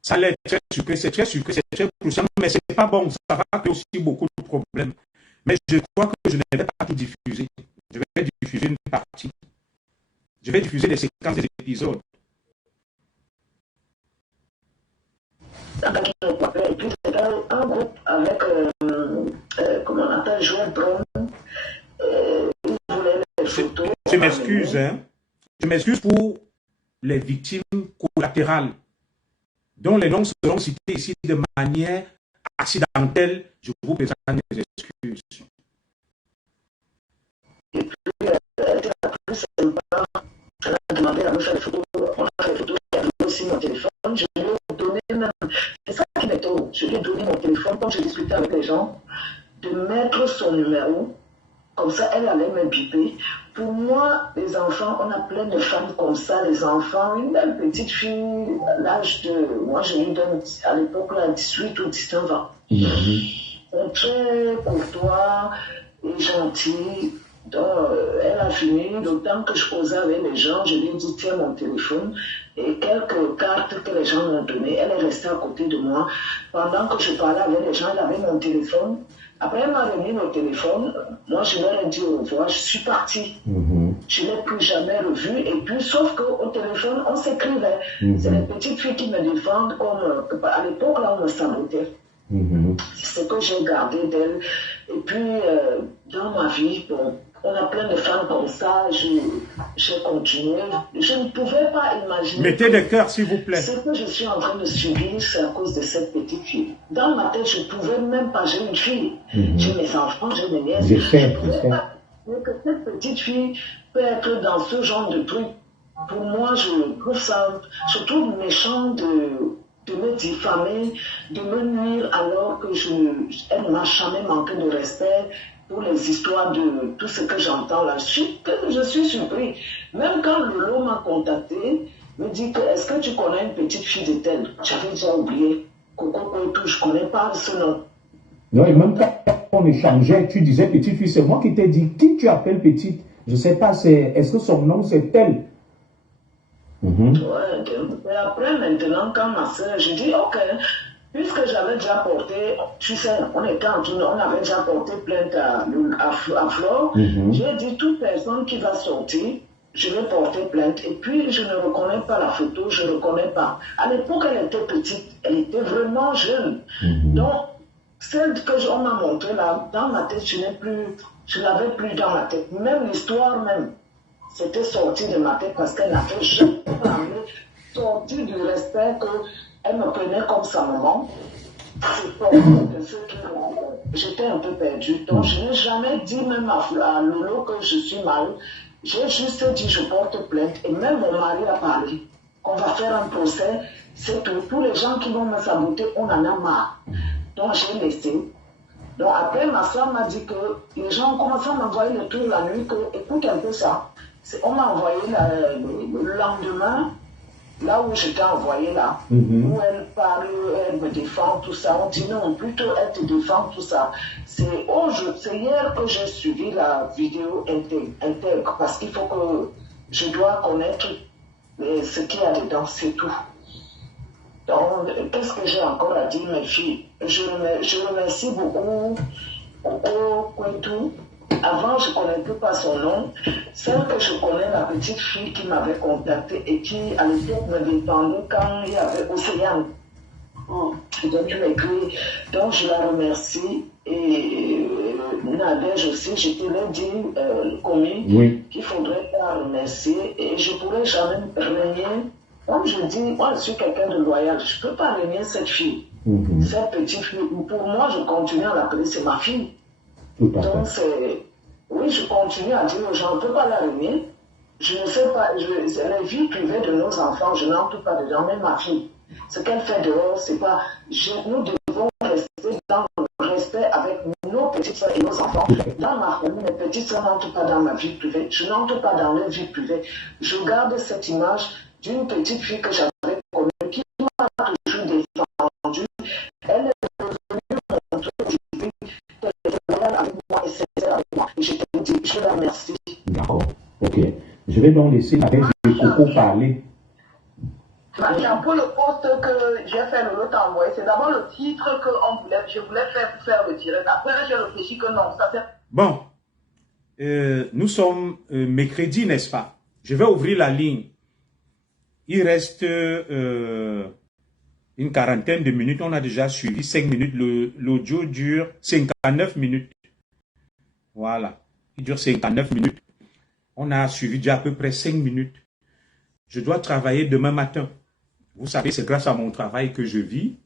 Ça l'est très sucré, c'est très sucré, c'est très croustillant, mais c'est pas bon. Ça va créer aussi beaucoup de problèmes. Mais je crois que je ne vais pas tout diffuser. Je vais diffuser une partie. Je vais diffuser des séquences des épisodes. Avec un groupe avec, comment on appelle, Joël Brown. Il voulait les photos. Je m'excuse, hein. Je m'excuse pour les victimes collatérales, dont les noms seront cités ici de manière accidentelle. Je vous présente mes excuses. Et puis, elle était la plus sympa. Elle a demandé à me faire des photos. On a fait des photos. Elle a donné aussi mon téléphone. Je lui ai donné même. C'est ça qui m'étonne. Je lui ai donné mon téléphone quand je discutais avec les gens, de mettre son numéro. Comme ça, elle allait me biper. Pour moi, les enfants, on a plein de femmes comme ça, les enfants. Une belle petite fille, l'âge de... Moi, je lui donne à l'époque 18 ou 19 ans. C'est très courtois et gentil. Donc, elle a fini, d'autant que je causais avec les gens, je lui ai dit, tiens mon téléphone, et quelques cartes que les gens m'ont données, elle est restée à côté de moi. Pendant que je parlais avec les gens, elle avait mon téléphone. Après, elle m'a remis mon téléphone, moi je leur ai dit au revoir, je suis partie. Je ne l'ai plus jamais revu, et puis, sauf qu'au téléphone, on s'écrivait. C'est les petites filles qui me défendent, comme à l'époque, là, on me sabotait. C'est ce que j'ai gardé d'elle. Et puis, dans ma vie, bon, on a plein de femmes comme ça, j'ai continué. Je ne pouvais pas imaginer... Mettez des cœurs, s'il vous plaît. Ce que je suis en train de subir, c'est à cause de cette petite fille. Dans ma tête, je ne pouvais même pas, j'ai une fille. J'ai mes enfants, j'ai mes nièces. Je ne pouvais pas que cette petite fille peut être dans ce genre de truc. Pour moi, je trouve ça, je trouve méchant de me diffamer, de me nuire alors que elle ne m'a jamais manqué de respect pour les histoires de tout ce que j'entends là. Je suis surpris. Même quand Lolo m'a contacté, me dit que est-ce que tu connais une petite fille de telle? J'avais déjà oublié. Coco Koitou, je ne connais pas ce nom. Non, et même quand on échangeait, tu disais petite fille, c'est moi qui t'ai dit, qui tu appelles petite? Je ne sais pas, est-ce que son nom c'est tel? Ouais, et après, maintenant, quand ma soeur, je dis, ok, puisque j'avais déjà porté, tu sais, on avait déjà porté plainte à Flore, j'ai dit toute personne qui va sortir, je vais porter plainte. Et puis, je ne reconnais pas la photo, je ne reconnais pas. À l'époque, elle était petite, elle était vraiment jeune. Donc, celle que on m'a montrée là, dans ma tête, je l'avais plus dans ma tête. Même l'histoire même, c'était sorti de ma tête parce qu'elle n'avait jamais sorti du respect qu'elle me prenait comme sa maman. J'étais un peu perdue. Donc, je n'ai jamais dit même à Lolo que je suis mal. J'ai juste dit je porte plainte et même mon mari a parlé qu'on va faire un procès. C'est tout. Tous les gens qui vont me saboter, on en a marre. Donc j'ai laissé. Donc après ma soeur m'a dit que les gens ont commencé à m'envoyer le tour la nuit, que écoute un peu ça. On m'a envoyé le lendemain, là où je t'ai envoyé là, où elle parle, elle me défend, tout ça. On dit non, plutôt elle te défend, tout ça. C'est hier que j'ai suivi la vidéo intègre parce qu'il faut que je dois connaître ce qu'il y a dedans, c'est tout. Donc, qu'est-ce que j'ai encore à dire, mes filles? Je remercie beaucoup Coco Kouetou. Avant, je ne connaissais pas son nom. Celle que je connais, la petite fille qui m'avait contactée et qui, à l'époque, me défendait quand il y avait Océane. Donc, je la remercie. Et Nadège aussi, je te l'ai dit, commis, qu'il ne faudrait pas remercier. Et je ne pourrais jamais renier. Comme je dis, moi, je suis quelqu'un de loyal. Je ne peux pas renier cette fille. Cette petite fille. Pour moi, je continue à l'appeler, c'est ma fille. Donc, oui, je continue à dire aux gens, on ne peut pas la renier. Je ne sais pas, c'est la vie privée de nos enfants, je n'entre pas dedans, même ma fille. Ce qu'elle fait dehors, c'est pas. Nous devons rester dans le respect avec nos petites soeurs et nos enfants. Dans ma famille, mes petites soeurs n'entrent pas dans ma vie privée. Je n'entre pas dans leur vie privée. Je garde cette image d'une petite fille que j'avais connue, qui m'a toujours défendue. Elle est revenue montrer aujourd'hui qu'elle est loyale avec moi et sincère avec moi. Et je te dis, je la remercie. D'accord, ok. Je vais donc laisser la Coco parler. Pour le poste que j'ai fait, Lolo t'a envoyé, c'est d'abord le titre que je voulais faire pour faire le direct. Après, j'ai réfléchi que non, ça fait... Bon, nous sommes mercredi, n'est-ce pas? Je vais ouvrir la ligne. Il reste une quarantaine de minutes. On a déjà suivi 5 minutes. L'audio dure 59 minutes. Voilà. Il dure 59 minutes. On a suivi déjà à peu près 5 minutes. Je dois travailler demain matin. Vous savez, c'est grâce à mon travail que je vis.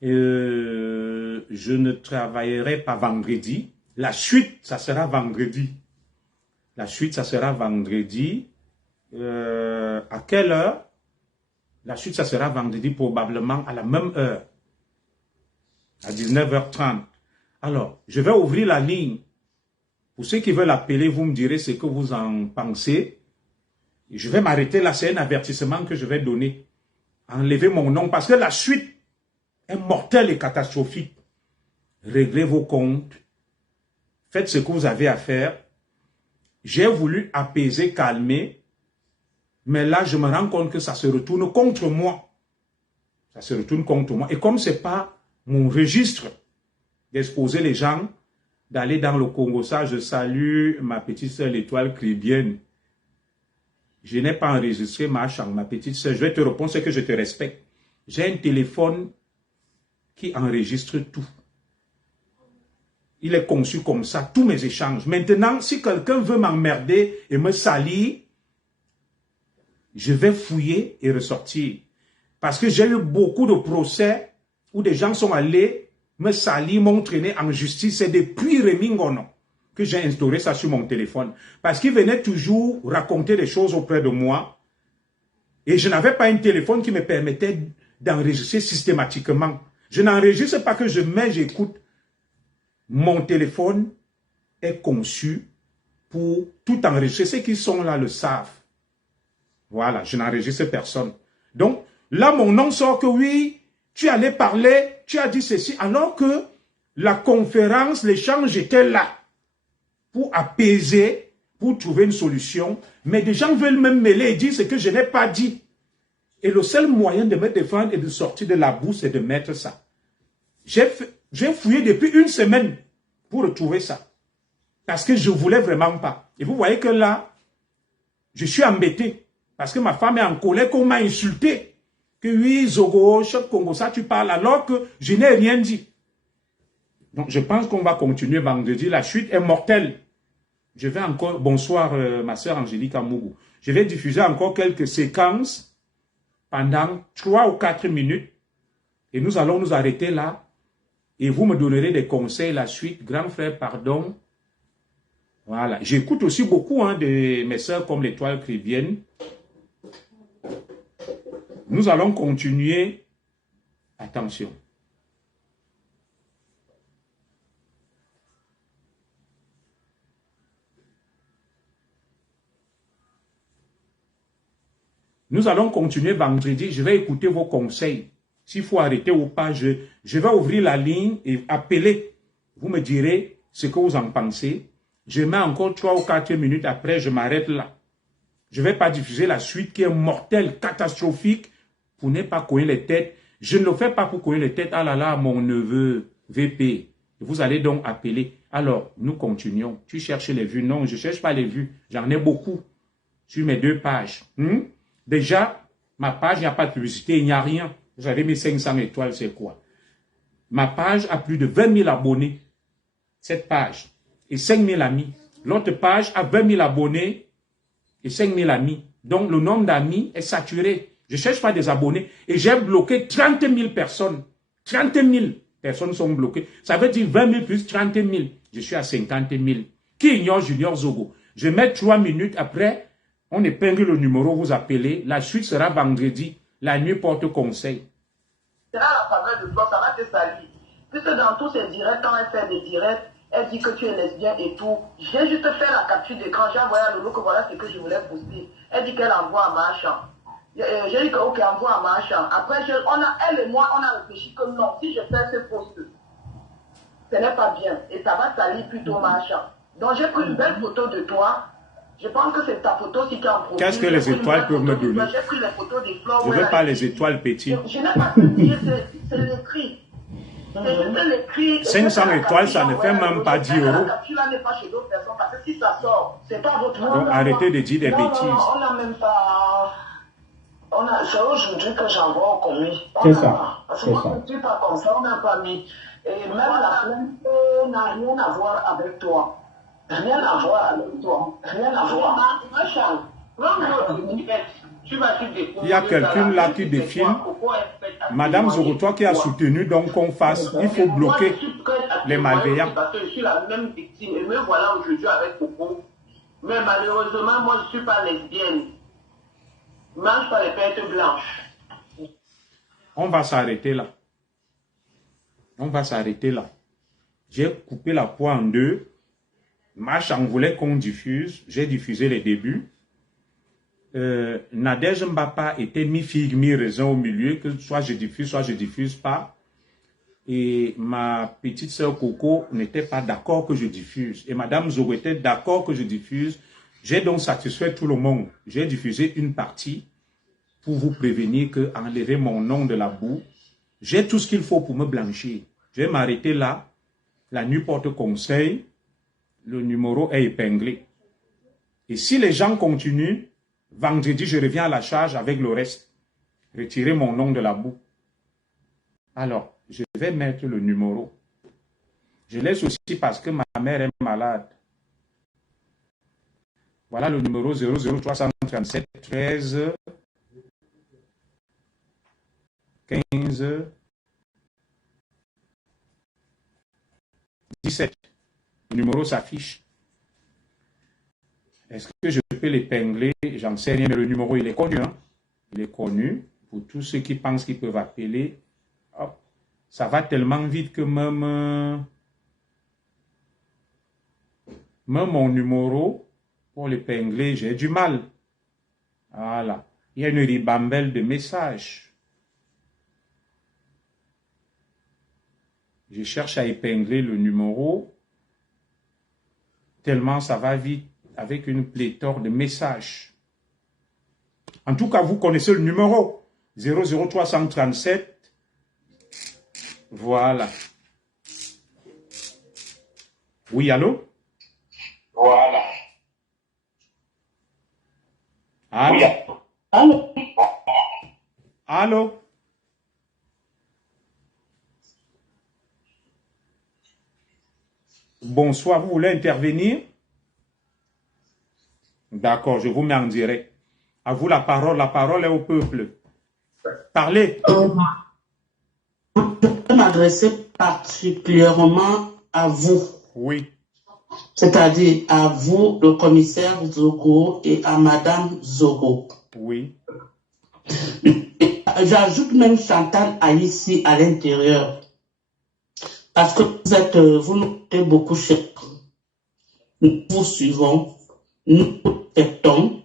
Je ne travaillerai pas vendredi. La suite, ça sera vendredi. La suite, ça sera vendredi. À quelle heure? La suite, ça sera vendredi probablement à la même heure. À 19h30. Alors, je vais ouvrir la ligne. Pour ceux qui veulent appeler, vous me direz ce que vous en pensez. Je vais m'arrêter là, c'est un avertissement que je vais donner. Enlevez mon nom parce que la suite est mortelle et catastrophique. Réglez vos comptes. Faites ce que vous avez à faire. J'ai voulu apaiser, calmer. Mais là, je me rends compte que ça se retourne contre moi. Ça se retourne contre moi. Et comme ce n'est pas mon registre d'exposer les gens, d'aller dans le Congo, ça, je salue ma petite sœur, l'étoile chrétienne. Je n'ai pas enregistré ma chambre, ma petite sœur. Je vais te répondre ce que je te respecte. J'ai un téléphone qui enregistre tout. Il est conçu comme ça, tous mes échanges. Maintenant, si quelqu'un veut m'emmerder et me salir, je vais fouiller et ressortir. Parce que j'ai eu beaucoup de procès où des gens sont allés me salir, m'ont traîné en justice. C'est depuis Rémi Ngono que j'ai instauré ça sur mon téléphone. Parce qu'ils venaient toujours raconter des choses auprès de moi. Et je n'avais pas un téléphone qui me permettait d'enregistrer systématiquement. Je n'enregistre pas que je mets, j'écoute. Mon téléphone est conçu pour tout enregistrer. Ceux qui sont là le savent. Voilà, je n'enregistre personne. Donc, là, mon nom sort que oui, tu allais parler, tu as dit ceci, alors que la conférence, l'échange était là pour apaiser, pour trouver une solution. Mais des gens veulent me mêler et dire ce que je n'ai pas dit. Et le seul moyen de me défendre et de sortir de la boue, c'est de mettre ça. J'ai fouillé depuis une semaine pour retrouver ça. Parce que je ne voulais vraiment pas. Et vous voyez que là, je suis embêté. Parce que ma femme est en colère qu'on m'a insulté. Que oui, Zogo, Choc Congo, ça tu parles alors que je n'ai rien dit. Donc je pense qu'on va continuer vendredi. La chute est mortelle. Je vais encore... Bonsoir, ma soeur Angélique Amougou. Je vais diffuser encore quelques séquences pendant 3 ou 4 minutes. Et nous allons nous arrêter là. Et vous me donnerez des conseils la suite. Grand frère, pardon. Voilà. J'écoute aussi beaucoup de mes soeurs comme l'Étoile chrétienne. Nous allons continuer. Attention. Nous allons continuer vendredi. Je vais écouter vos conseils. S'il faut arrêter ou pas, je vais ouvrir la ligne et appeler. Vous me direz ce que vous en pensez. Je mets encore 3 ou 4 minutes après, je m'arrête là. Je ne vais pas diffuser la suite qui est mortelle, catastrophique, pour ne pas cogner les têtes. Je ne le fais pas pour cogner les têtes. Ah là là, mon neveu, VP. Vous allez donc appeler. Alors, nous continuons. Tu cherches les vues? Non, je ne cherche pas les vues. J'en ai beaucoup sur mes 2 pages. Déjà, ma page, il n'y a pas de publicité, il n'y a rien. Vous avez mis 500 étoiles, c'est quoi? Ma page a plus de 20 000 abonnés. Cette page. Et 5 000 amis. L'autre page a 20 000 abonnés et 5 000 amis. Donc, le nombre d'amis est saturé. Je ne cherche pas des abonnés. Et j'ai bloqué 30 000 personnes. 30 000 personnes sont bloquées. Ça veut dire 20 000 plus 30 000. Je suis à 50 000. Qui ignore Junior Zogo? Je mets 3 minutes après. On épingle le numéro, vous appelez. La suite sera vendredi. La nuit porte conseil. C'est là la faveur de toi, ça va te salir. Puisque dans tous ces directs, quand elle fait des directs, elle dit que tu es lesbienne et tout. J'ai juste fait la capture d'écran. J'ai envoyé à Lolo que voilà ce que je voulais poster. Elle dit qu'elle envoie à Marchand. J'ai dit que ok, envoie à Marchand. Après, elle et moi, on a réfléchi que non, si je fais ce post, ce n'est pas bien. Et ça va salir plutôt Marchand. Donc j'ai pris une belle photo de toi. Je pense que c'est ta photo si tu as un profil. Qu'est-ce que les étoiles peuvent me donner? J'ai pris les photos des fleurs. Je ne veux pas les étoiles petites. Je n'ai pas pu dire, c'est l'écrit. C'est juste l'écrit. 500 étoiles, ça ne fait même pas 10 euros. Tu là n'est pas chez d'autres personnes parce que si ça sort, c'est pas votre. Donc arrêtez de dire des bêtises. On n'a même pas. C'est aujourd'hui que j'envoie au commis. C'est ça. Parce que moi, je ne suis pas comme ça, on n'a pas mis. Et même la plainte n'a rien à voir avec toi. Rien à voir avec toi. Rien à voir. Il y a quelqu'un là qui défile. Madame Zogo, toi qui as soutenu donc qu'on fasse, il faut bloquer les malveillants. Parce que je suis la même victime. Et me voilà aujourd'hui avec Coco. Mais malheureusement, moi je ne suis pas lesbienne. Je ne mange pas les pêches blanches. On va s'arrêter là. On va s'arrêter là. J'ai coupé la poire en 2. Marchand voulait qu'on diffuse. J'ai diffusé les débuts. Nadège Mbapa était mi-figue, mi-raisin au milieu, que soit je diffuse pas. Et ma petite sœur Coco n'était pas d'accord que je diffuse. Et Madame Zogo était d'accord que je diffuse. J'ai donc satisfait tout le monde. J'ai diffusé une partie pour vous prévenir que enlever mon nom de la boue, j'ai tout ce qu'il faut pour me blanchir. Je vais m'arrêter là. La nuit porte conseil. Le numéro est épinglé. Et si les gens continuent, vendredi, je reviens à la charge avec le reste. Retirer mon nom de la boue. Alors, je vais mettre le numéro. Je laisse aussi parce que ma mère est malade. Voilà le numéro 00337 13 15 17. Le numéro s'affiche. Est-ce que je peux l'épingler? J'en sais rien, mais le numéro, il est connu. Hein? Il est connu. Pour tous ceux qui pensent qu'ils peuvent appeler, hop, ça va tellement vite que même mon numéro, pour l'épingler, j'ai du mal. Voilà. Il y a une ribambelle de messages. Je cherche à épingler le numéro. Tellement ça va vite avec une pléthore de messages. En tout cas, vous connaissez le numéro. 00337. Voilà. Oui, allô? Voilà. Allô? Allô? Allô? Bonsoir, vous voulez intervenir? D'accord, je vous mets en direct. À vous la parole est au peuple. Parlez. Je peux m'adresser particulièrement à vous, Oui, c'est-à-dire à vous, le commissaire Zogo, et à Madame Zogo. oui. Et j'ajoute même Chantal Haïssi à l'intérieur, parce que vous nous êtes beaucoup cher. Nous vous suivons, nous vous respectons,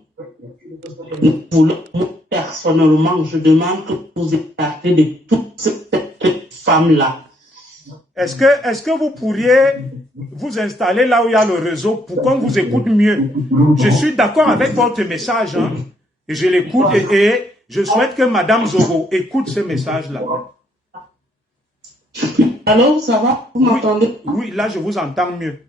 nous voulons, personnellement, je demande que vous écartez de toutes ces femmes-là. Est-ce que vous pourriez vous installer là où il y a le réseau pour qu'on vous écoute mieux? Je suis d'accord avec votre message, hein, et je l'écoute et je souhaite que Madame Zogo écoute ce message-là. Alors, ça va? Vous m'entendez? Oui, là je vous entends mieux.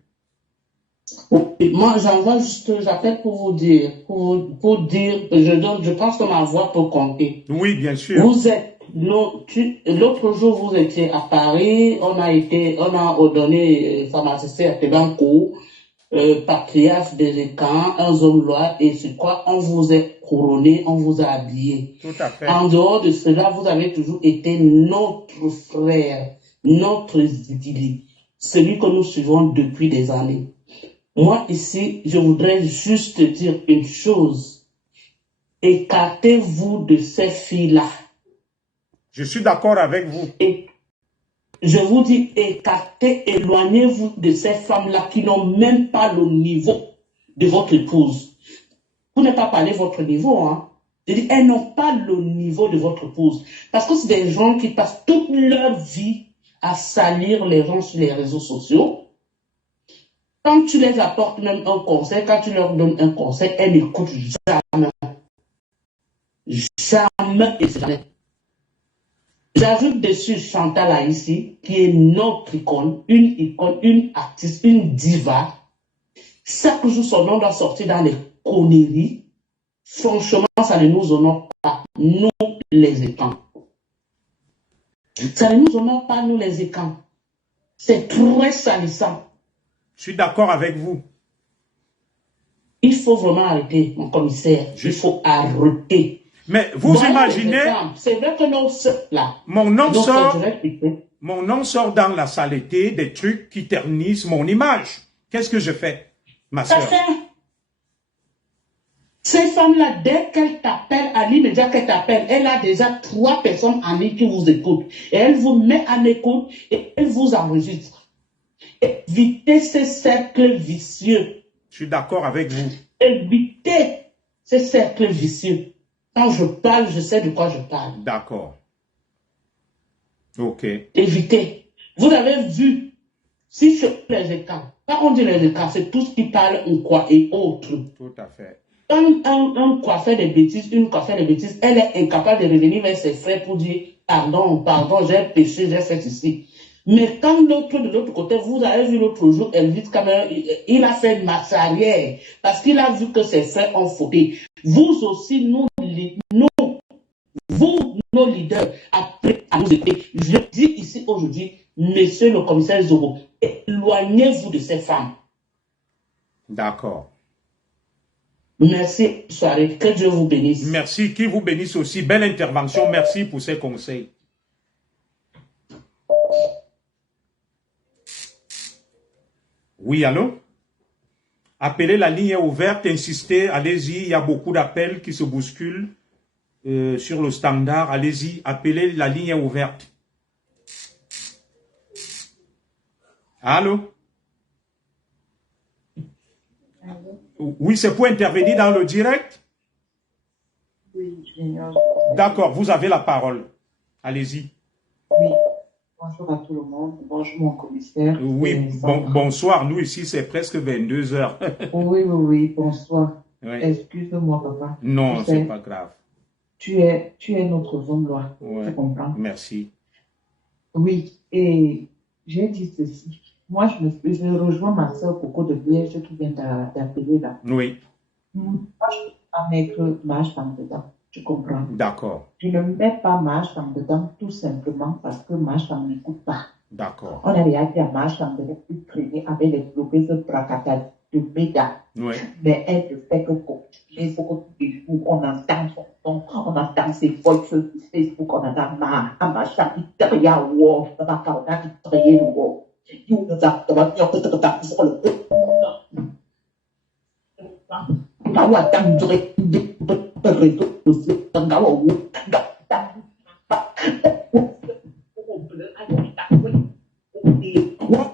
Oui, moi, j'appelle pour vous dire, je pense que ma voix peut compter. Oui, bien sûr. Vous êtes, l'autre jour, vous étiez à Paris, on a ordonné pharmacien à Tebanco, patriarche des écans, un homme loi, et c'est quoi, on vous a couronné, on vous a habillé. Tout à fait. En dehors de cela, vous avez toujours été notre frère, notre idyllique, celui que nous suivons depuis des années. Moi, ici, je voudrais juste dire une chose. Écartez-vous de ces filles-là. Je suis d'accord avec vous. Et je vous dis, éloignez-vous de ces femmes-là qui n'ont même pas le niveau de votre épouse. Vous n'avez pas parlé de votre niveau, hein. Je dis, elles n'ont pas le niveau de votre épouse. Parce que c'est des gens qui passent toute leur vie à salir les gens sur les réseaux sociaux. Quand tu les apportes même un conseil, quand tu leur donnes un conseil, elles n'écoutent jamais. Jamais et jamais. J'ajoute dessus Chantal Haïssi, qui est notre icône, une artiste, une diva. Chaque jour, son nom doit sortir dans les conneries. Franchement, ça ne nous honore pas, nous les écans. Ça ne nous honore pas, nous les écans. C'est très salissant. Je suis d'accord avec vous. Il faut vraiment arrêter, mon commissaire. Il faut arrêter. Mais vous imaginez, c'est vrai que nos sœurs, là, mon nom sort dans la saleté des trucs qui ternissent mon image. Qu'est-ce que je fais, ma soeur? Ces femmes-là, dès qu'elles t'appellent, à l'immédiat qu'elles t'appellent, elle a déjà 3 personnes en ligne qui vous écoutent. Et elle vous met en écoute et elle vous enregistre. Évitez ces cercles vicieux. Je suis d'accord avec vous. Évitez ces cercles vicieux. Quand je parle, je sais de quoi je parle. D'accord. Ok. Évitez. Vous avez vu, si je les écarts, quand on dit les écarts, c'est tout ce qui parle ou quoi et autres. Tout à fait. Quand un coiffeur des bêtises, une coiffeur des bêtises, elle est incapable de revenir vers ses frères pour dire pardon, j'ai péché, j'ai fait ici. Mais quand l'autre de l'autre côté, vous avez vu l'autre jour, Elvis Cameron, il a fait marche arrière parce qu'il a vu que ses frères ont fauté. Vous aussi, nos leaders, après à nous aider. Je dis ici aujourd'hui, monsieur le commissaire Zogo, éloignez-vous de ces femmes. D'accord. Merci, soirée. Que Dieu vous bénisse. Merci, qui vous bénisse aussi. Belle intervention. Merci pour ces conseils. Oui, allô? Appelez, la ligne est ouverte, insistez, allez-y, il y a beaucoup d'appels qui se bousculent sur le standard, allez-y, appelez, la ligne est ouverte. Allô? Oui, c'est pour intervenir dans le direct? Oui, j'ignore. D'accord, vous avez la parole. Allez-y. Oui. Bonjour à tout le monde. Bonjour mon commissaire. Oui, bonsoir. Nous ici, c'est presque 22 heures. Oui, bonsoir. Oui. Excuse-moi, papa. Non, c'est pas grave. tu es notre zone loi. Ouais. Tu comprends? Merci. Oui, et j'ai dit ceci. Moi, je rejoins ma soeur Coco de Liège qui vient d'appeler là. Oui, Moi, je ne peux pas mettre ma femme dedans. Tu comprends? d'accord, Je ne mets pas ma femme dedans tout simplement parce que ma femme n'écoute pas. d'accord. On a déjà dit à ma femme de ne plus traîner avec les bloqués de Bracata de méga. Oui, Mais elle ne fait que continuer. Il faut que tous les jours, on entend son nom, on entend ses voix sur Facebook, on entend ma femme, il te regarde, wow, on a travaillé, wow. Il nous a travaillé, on peut te regarder sur le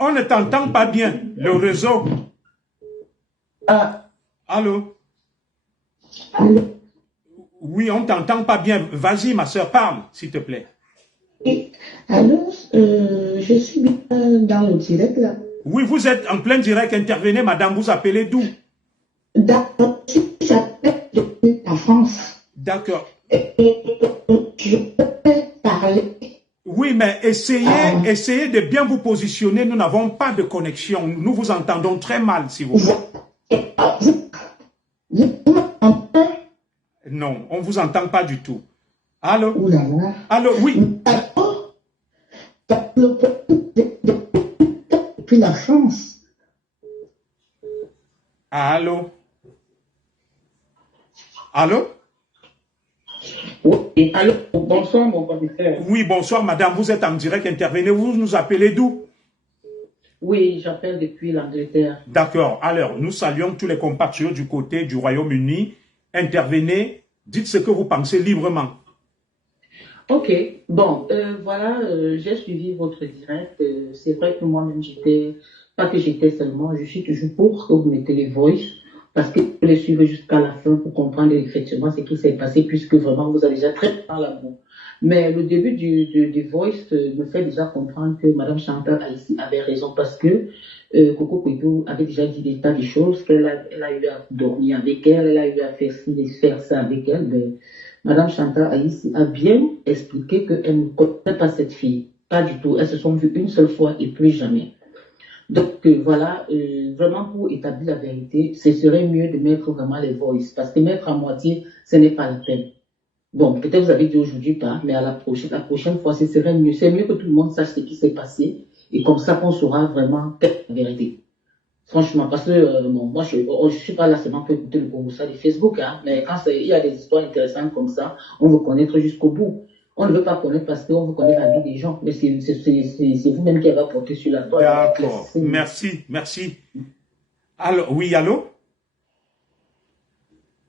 on ne t'entend pas bien, le réseau. Allô? Oui, on ne t'entend pas bien. Vas-y, ma soeur, parle, s'il te plaît. Alors, je suis bien dans le direct là. Oui, vous êtes en plein direct. Intervenez, madame. Vous appelez d'où? D'accord, j'appelle depuis la France. D'accord. Je peux parler. Oui, mais essayez de bien vous positionner. Nous n'avons pas de connexion. Nous vous entendons très mal, s'il vous plaît. Vous m'entendez? Non, on ne vous entend pas du tout. Allô? Ouh là là. Allô, oui. D'accord. Depuis la France. Allô? Allô? Oui, allô, bonsoir mon commissaire. Oui, bonsoir madame, vous êtes en direct, intervenez, vous nous appelez d'où? Oui, j'appelle depuis l'Angleterre. D'accord, alors nous saluons tous les compatriotes du côté du Royaume-Uni. Intervenez, dites ce que vous pensez librement. Ok, bon, voilà, j'ai suivi votre direct. C'est vrai que moi-même pas que j'étais seulement, je suis toujours pour que vous mettez les voice, parce que vous les suivez jusqu'à la fin pour comprendre effectivement ce qui s'est passé, puisque vraiment vous avez déjà très dans l'amour. Mais le début du voice me fait déjà comprendre que Madame Chantal Haïssi avait raison, parce que Coco Kouidou avait déjà dit des tas de choses, qu'elle a eu à dormir avec elle, elle a eu à faire ça avec elle, mais Madame Chantal Haïssi a bien expliqué qu'elle ne connaît pas cette fille. Pas du tout. Elles se sont vues une seule fois et plus jamais. Donc voilà, vraiment pour établir la vérité, ce serait mieux de mettre vraiment les voices. Parce que mettre à moitié, ce n'est pas la peine. Bon, peut-être vous avez dit aujourd'hui pas, mais à la prochaine fois, ce serait mieux. C'est mieux que tout le monde sache ce qui s'est passé. Et comme ça qu'on saura vraiment la vérité. Franchement, parce que bon, moi, je suis pas là seulement pour écouter le Congo, ça, de Facebook, hein, mais quand il y a des histoires intéressantes comme ça, on veut connaître jusqu'au bout. On ne veut pas connaître parce qu'on veut connaître la vie des gens, mais c'est vous-même qui avez apporté sur la toile. D'accord, merci, merci. Allô, oui, allô?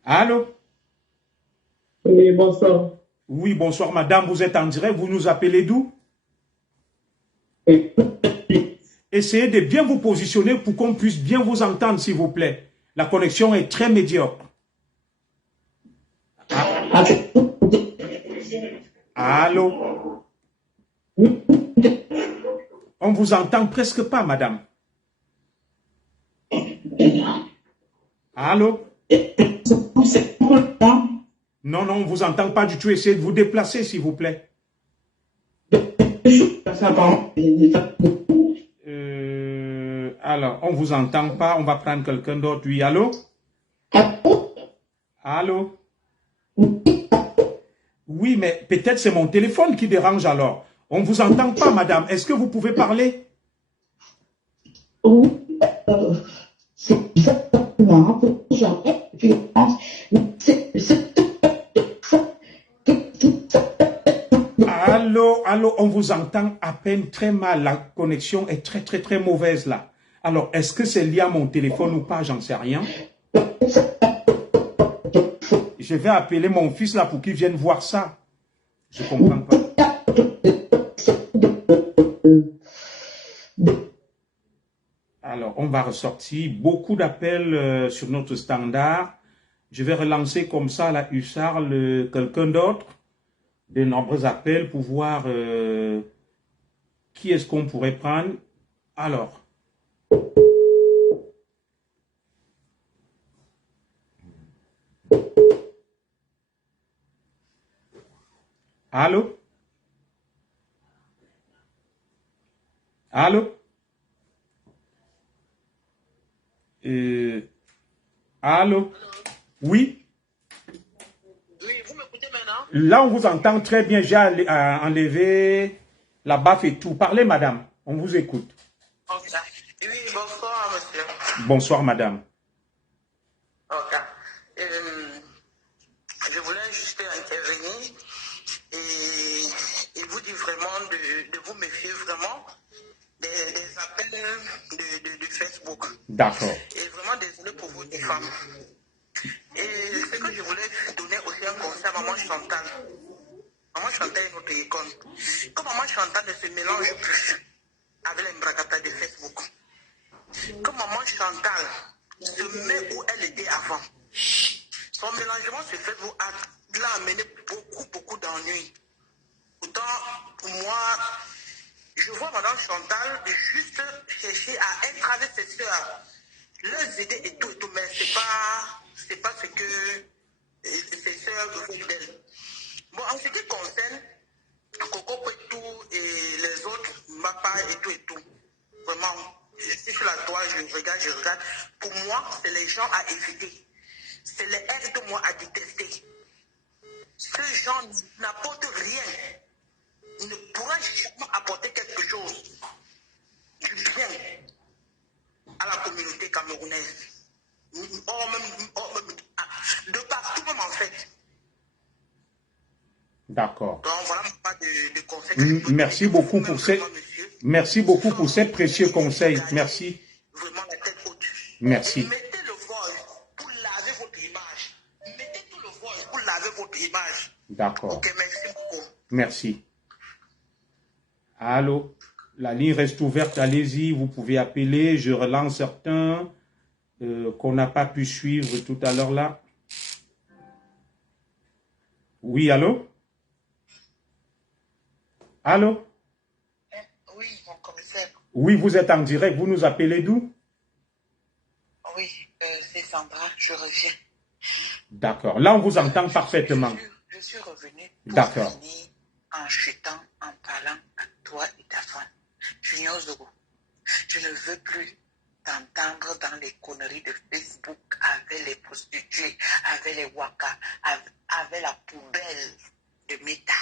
Allô? Oui, bonsoir. Oui, bonsoir madame, vous êtes en direct, vous nous appelez d'où? Oui. Essayez de bien vous positionner pour qu'on puisse bien vous entendre, s'il vous plaît. La connexion est très médiocre. Ah. Allô? On vous entend presque pas, madame. Allô? Non, non, on ne vous entend pas du tout. Essayez de vous déplacer, s'il vous plaît. Alors, on ne vous entend pas. On va prendre quelqu'un d'autre. Oui, allô? Allô? Oui, mais peut-être c'est mon téléphone qui dérange alors. On ne vous entend pas, madame. Est-ce que vous pouvez parler? Oui, c'est exactement Allô, allô, on vous entend à peine très mal. La connexion est très, très, très mauvaise là. Alors, est-ce que c'est lié à mon téléphone ou pas? J'en sais rien. Je vais appeler mon fils là pour qu'il vienne voir ça. Je comprends pas. Alors, on va ressortir beaucoup d'appels sur notre standard. Je vais relancer comme ça la Hussard, quelqu'un d'autre. De nombreux appels pour voir qui est-ce qu'on pourrait prendre. Alors. Allô? Allô? Allô? Oui? Oui, vous m'écoutez maintenant? Là, on vous entend très bien. J'ai enlevé la baffe et tout. Parlez, madame. On vous écoute. Ok. Oui, bonsoir, monsieur. Bonsoir, madame. Ok. Je voulais juste intervenir et vous dire vraiment de vous méfier vraiment des appels de Facebook. D'accord. Et vraiment désolé pour vous, des femmes. Et ce que je voulais donner aussi un conseil à maman Chantal. Maman Chantal est notre icône. Comme maman Chantal ne se mélange plus avec les bracata de Facebook. Comme maman Chantal se met où elle était avant. Son mélangement sur Facebook l'a amené beaucoup d'ennuis. Pourtant, pour moi, je vois madame Chantal juste chercher à être avec ses soeurs, les aider et tout, mais c'est pas ce que ses soeurs veulent d'elle. Bon, en ce qui concerne Coco Petou et les autres, Mapa et tout, vraiment, je suis sur la toile, je regarde. Pour moi, c'est les gens à éviter. C'est les aide-moi à détester. Ces gens n'apportent rien. Ne pourra jamais apporter quelque chose du bien à la communauté camerounaise. De partout même en fait. D'accord. Donc voilà pas de conseils. Merci beaucoup pour merci beaucoup pour ces précieux conseils. Merci. Vraiment la tête haute. Merci. Et mettez le voile pour laver votre image. Mettez tout le voile pour laver votre image. D'accord. Ok, merci beaucoup. Merci. Allô? La ligne reste ouverte. Allez-y, vous pouvez appeler. Je relance certains qu'on n'a pas pu suivre tout à l'heure là. Oui, allô? Allô? Oui, mon commissaire. Oui, vous êtes en direct. Vous nous appelez d'où? Oui, c'est Sandra, je reviens. D'accord. Là, on vous entend parfaitement. Je suis revenu D'accord. pour finir en chutant, en parlant à toi et ta femme. Junior Zogo, je ne veux plus t'entendre dans les conneries de Facebook avec les prostituées, avec les waka, avec la poubelle de Meta.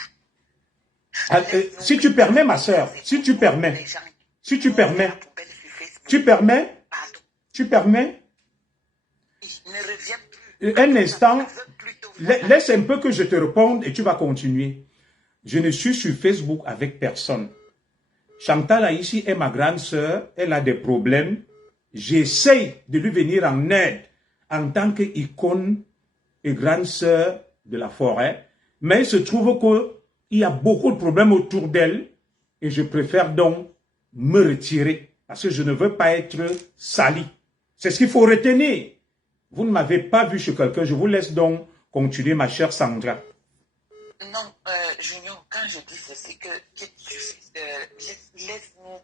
Si tu permets, ma soeur, si tu permets, tu permets, un instant, laisse un peu que je te réponde et tu vas continuer. Je ne suis sur Facebook avec personne. Chantal Aïssi est ma grande sœur, elle a des problèmes. J'essaye de lui venir en aide en tant qu'icône et grande sœur de la forêt, mais il se trouve qu'il y a beaucoup de problèmes autour d'elle et je préfère donc me retirer parce que je ne veux pas être sali. C'est ce qu'il faut retenir. Vous ne m'avez pas vu chez quelqu'un, je vous laisse donc continuer, ma chère Sandra. Non, Junior, quand je dis ceci, que laisse-nous,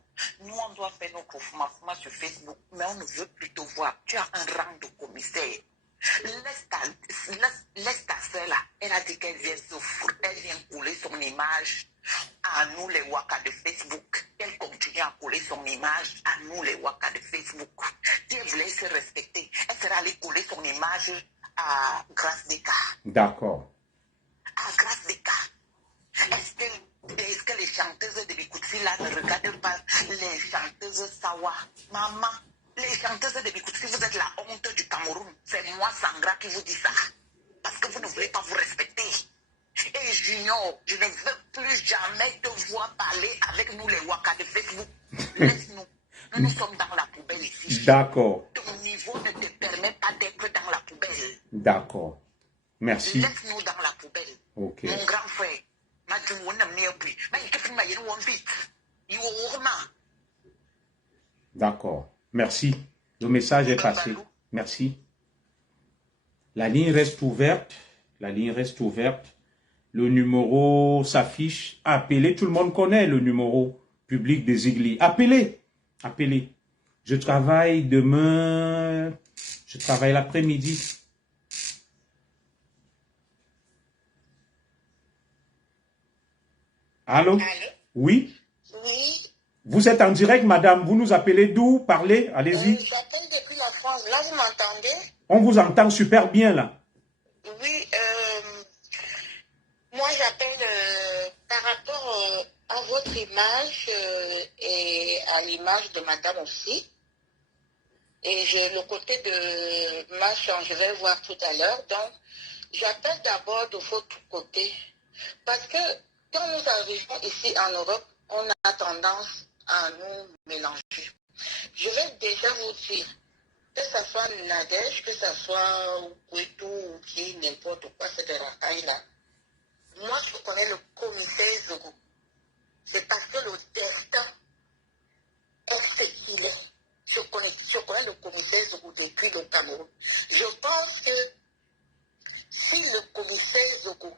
nous on doit faire nos mouvements sur Facebook, mais on ne veut plus te voir. Tu as un rang de commissaire. Laisse ta soeur là, elle a dit qu'elle vient souffrir, elle vient couler son image à nous les wakas de Facebook. Elle continue à couler son image à nous les wakas de Facebook. Si elle voulait se respecter, elle sera allée couler son image à Grâce des cas. D'accord. À Grâce des cas. Est-ce que les chanteuses de Bikoutsi là ne regardent pas les chanteuses Sawa? Maman, les chanteuses de Bikoutsi, vous êtes la honte du Cameroun. C'est moi, Sandra, qui vous dis ça. Parce que vous ne voulez pas vous respecter. Et Junior, je ne veux plus jamais te voir parler avec nous les wakas de Facebook. Laisse-nous. Nous sommes dans la poubelle ici. D'accord. Ton niveau ne te permet pas d'être dans la poubelle. D'accord. Merci. Laisse-nous dans la poubelle. Ok. Mon grand frère. D'accord. Merci. Le message est passé. Merci. La ligne reste ouverte. La ligne reste ouverte. Le numéro s'affiche. Appelez. Tout le monde connaît le numéro public des Iglis. Appelez. Appelez. Je travaille demain. Je travaille l'après-midi. Allô? Allô? Oui? Oui. Vous êtes en direct, madame. Vous nous appelez d'où? Parlez, allez-y. J'appelle depuis la France. Là, vous m'entendez? On vous entend super bien, là. Oui. Moi, j'appelle par rapport à votre image et à l'image de madame aussi. Et j'ai le côté de ma chambre, je vais voir tout à l'heure. Donc, j'appelle d'abord de votre côté. Parce que quand nous arrivons ici en Europe, on a tendance à nous mélanger. Je vais déjà vous dire, que ce soit Nadège, que ce soit Ouétou ou qui, n'importe quoi, c'est de racailles-là. Moi, je connais le commissaire Zogo. C'est parce que le destin est ce qu'il est. Je connais le commissaire Zogo depuis le Cameroun. Je pense que si le commissaire Zogo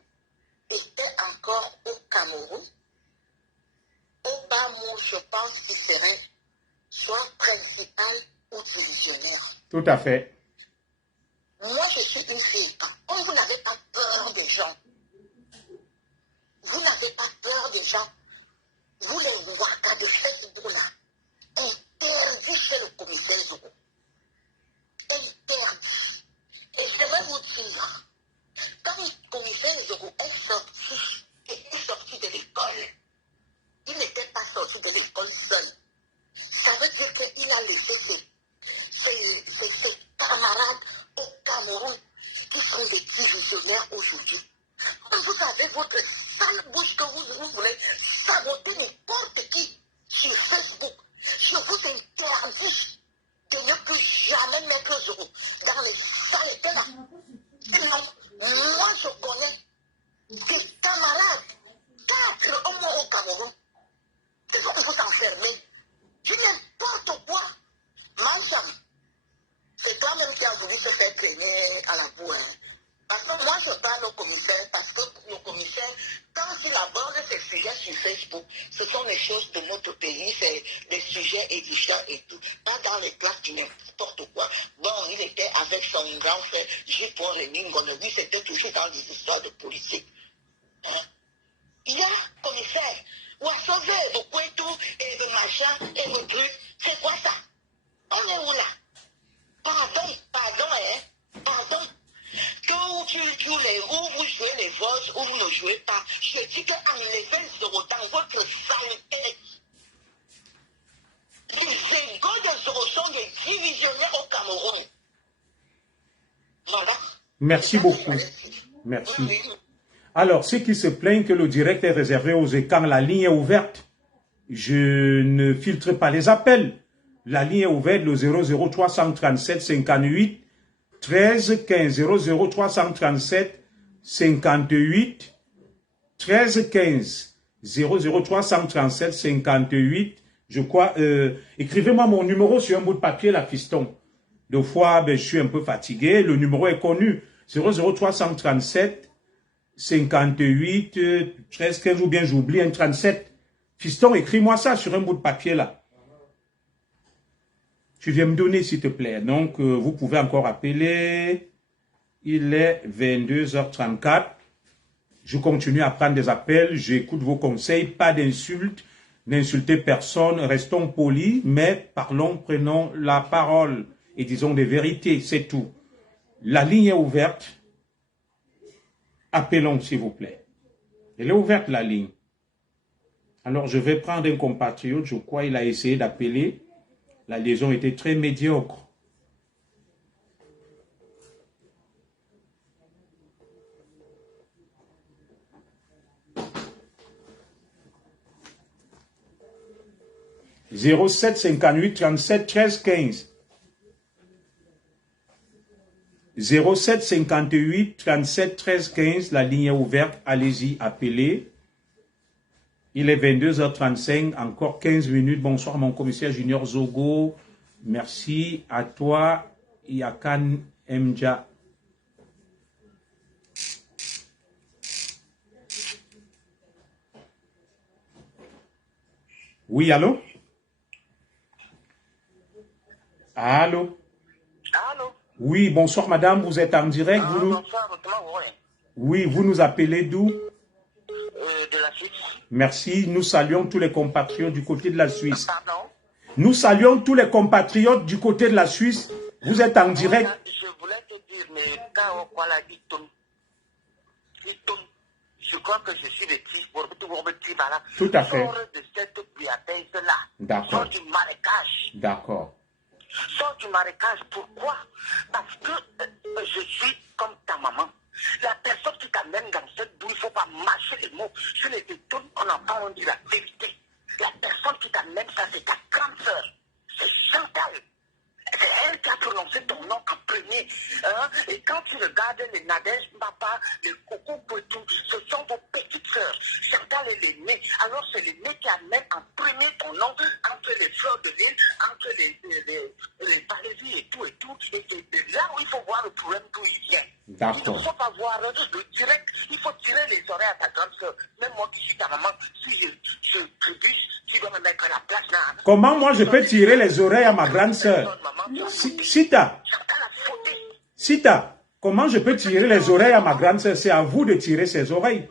était encore au Cameroun, au bas mot, je pense qu'il serait soit principal ou divisionnaire. Tout à fait. Moi, je suis une fille. Quand vous n'avez pas peur des gens, vous n'avez pas peur des gens, vous les waka de Facebook-là, interdit chez le commissaire Zogo. Interdit. Et je vais vous dire, quand le commissaire Zogo est sorti de l'école, il n'était pas sorti de l'école seul. Ça veut dire qu'il a laissé ses camarades au Cameroun qui sont des divisionnaires aujourd'hui. Vous avez votre sale bouche que vous voulez saboter n'importe qui sur Facebook. Je vous interdis de ne plus jamais mettre Zogo dans les saletés là. Sinon, moi je connais des camarades, 4 au moins au Cameroun. Il faut que vous enfermez. Je n'importe quoi. Mancham, c'est toi-même qui as voulu se faire traîner à la boue. Parce que moi, je parle au commissaire, parce que le commissaire, quand il aborde ces sujets sur Facebook, ce sont les choses de notre pays, c'est des sujets édifiants et tout. Pas dans les places du n'importe quoi. Bon, il était avec son grand frère, J.Paul Remingone. Lui, c'était toujours dans des histoires de politique. Hein? Il y a commissaire, ou à sauver de Kouetou et de machin et de trucs. C'est quoi ça? On est où là? Pardon, hein? Pardon. Que où vous jouez les votes, ou vous ne jouez pas. Je dis qu'enlevez Zogo dans votre saleté. Les égaux de Zogo sont des divisionnaires au Cameroun. Voilà. Merci beaucoup. Merci. Alors, ceux qui se plaignent que le direct est réservé aux écrans, la ligne est ouverte. Je ne filtre pas les appels. La ligne est ouverte, le 00337 58 13 15. 00337 58 13 15. 00337 58. Je crois, écrivez-moi mon numéro sur un bout de papier, la fiston. Deux fois, je suis un peu fatigué. Le numéro est connu. 00337 58 13 15 ou bien j'oublie un 37. Fiston, écris-moi ça sur un bout de papier là. Tu viens me donner s'il te plaît. Donc, vous pouvez encore appeler. Il est 22h34. Je continue à prendre des appels. J'écoute vos conseils. Pas d'insultes. N'insultez personne. Restons polis. Mais parlons, prenons la parole. Et disons des vérités. C'est tout. La ligne est ouverte. Appelons, s'il vous plaît. Elle est ouverte, la ligne. Alors, je vais prendre un compatriote. Je crois qu'il a essayé d'appeler. La liaison était très médiocre. « 07 58 37 13 15 » 07 58 37 13 15, la ligne est ouverte, allez-y, appelez. Il est 22h35, encore 15 minutes. Bonsoir mon commissaire Junior Zogo. Merci à toi, Yakan Mja. Oui, allô? Allô? Allô? Oui, bonsoir madame, vous êtes en direct. Bonsoir, Oui, vous nous appelez d'où? de la Suisse. Merci. Nous saluons tous les compatriotes du côté de la Suisse. Pardon? Nous saluons tous les compatriotes du côté de la Suisse. Vous êtes en direct. Je voulais te dire, mais quand on l'a dit, je crois que je suis le type pour voilà. Tout à fait. Sors de cette biathèse-là. D'accord. Sors du marécage. D'accord. Sors du marécage. Pourquoi? Parce que je suis comme ta maman. La personne qui t'amène dans cette boue, il ne faut pas mâcher les mots. Je les détourne, on en parle, on dit la vérité. La personne qui t'amène, ça c'est ta grande sœur. C'est Chantal. C'est elle qui a prononcé ton nom en premier. Hein? Et quand tu regardes les Nadège, Papa, les Coco Poitou, ce sont vos petites sœurs. Chantal est l'aînée. Alors c'est l'aînée qui amène en premier ton nom entre les fleurs de l'île, entre les palésies et tout. Et c'est là où il faut voir le problème d'où il vient. D'accord. Il ne faut pas voir le direct. Il faut tirer les oreilles à ta grande sœur. Même moi qui suis ta maman, si je trébuche, tu dois me mettre à la place là. Comment moi je peux tirer les oreilles à ma grande sœur? Sita, comment je peux tirer les oreilles à ma grande sœur? C'est à vous de tirer ses oreilles.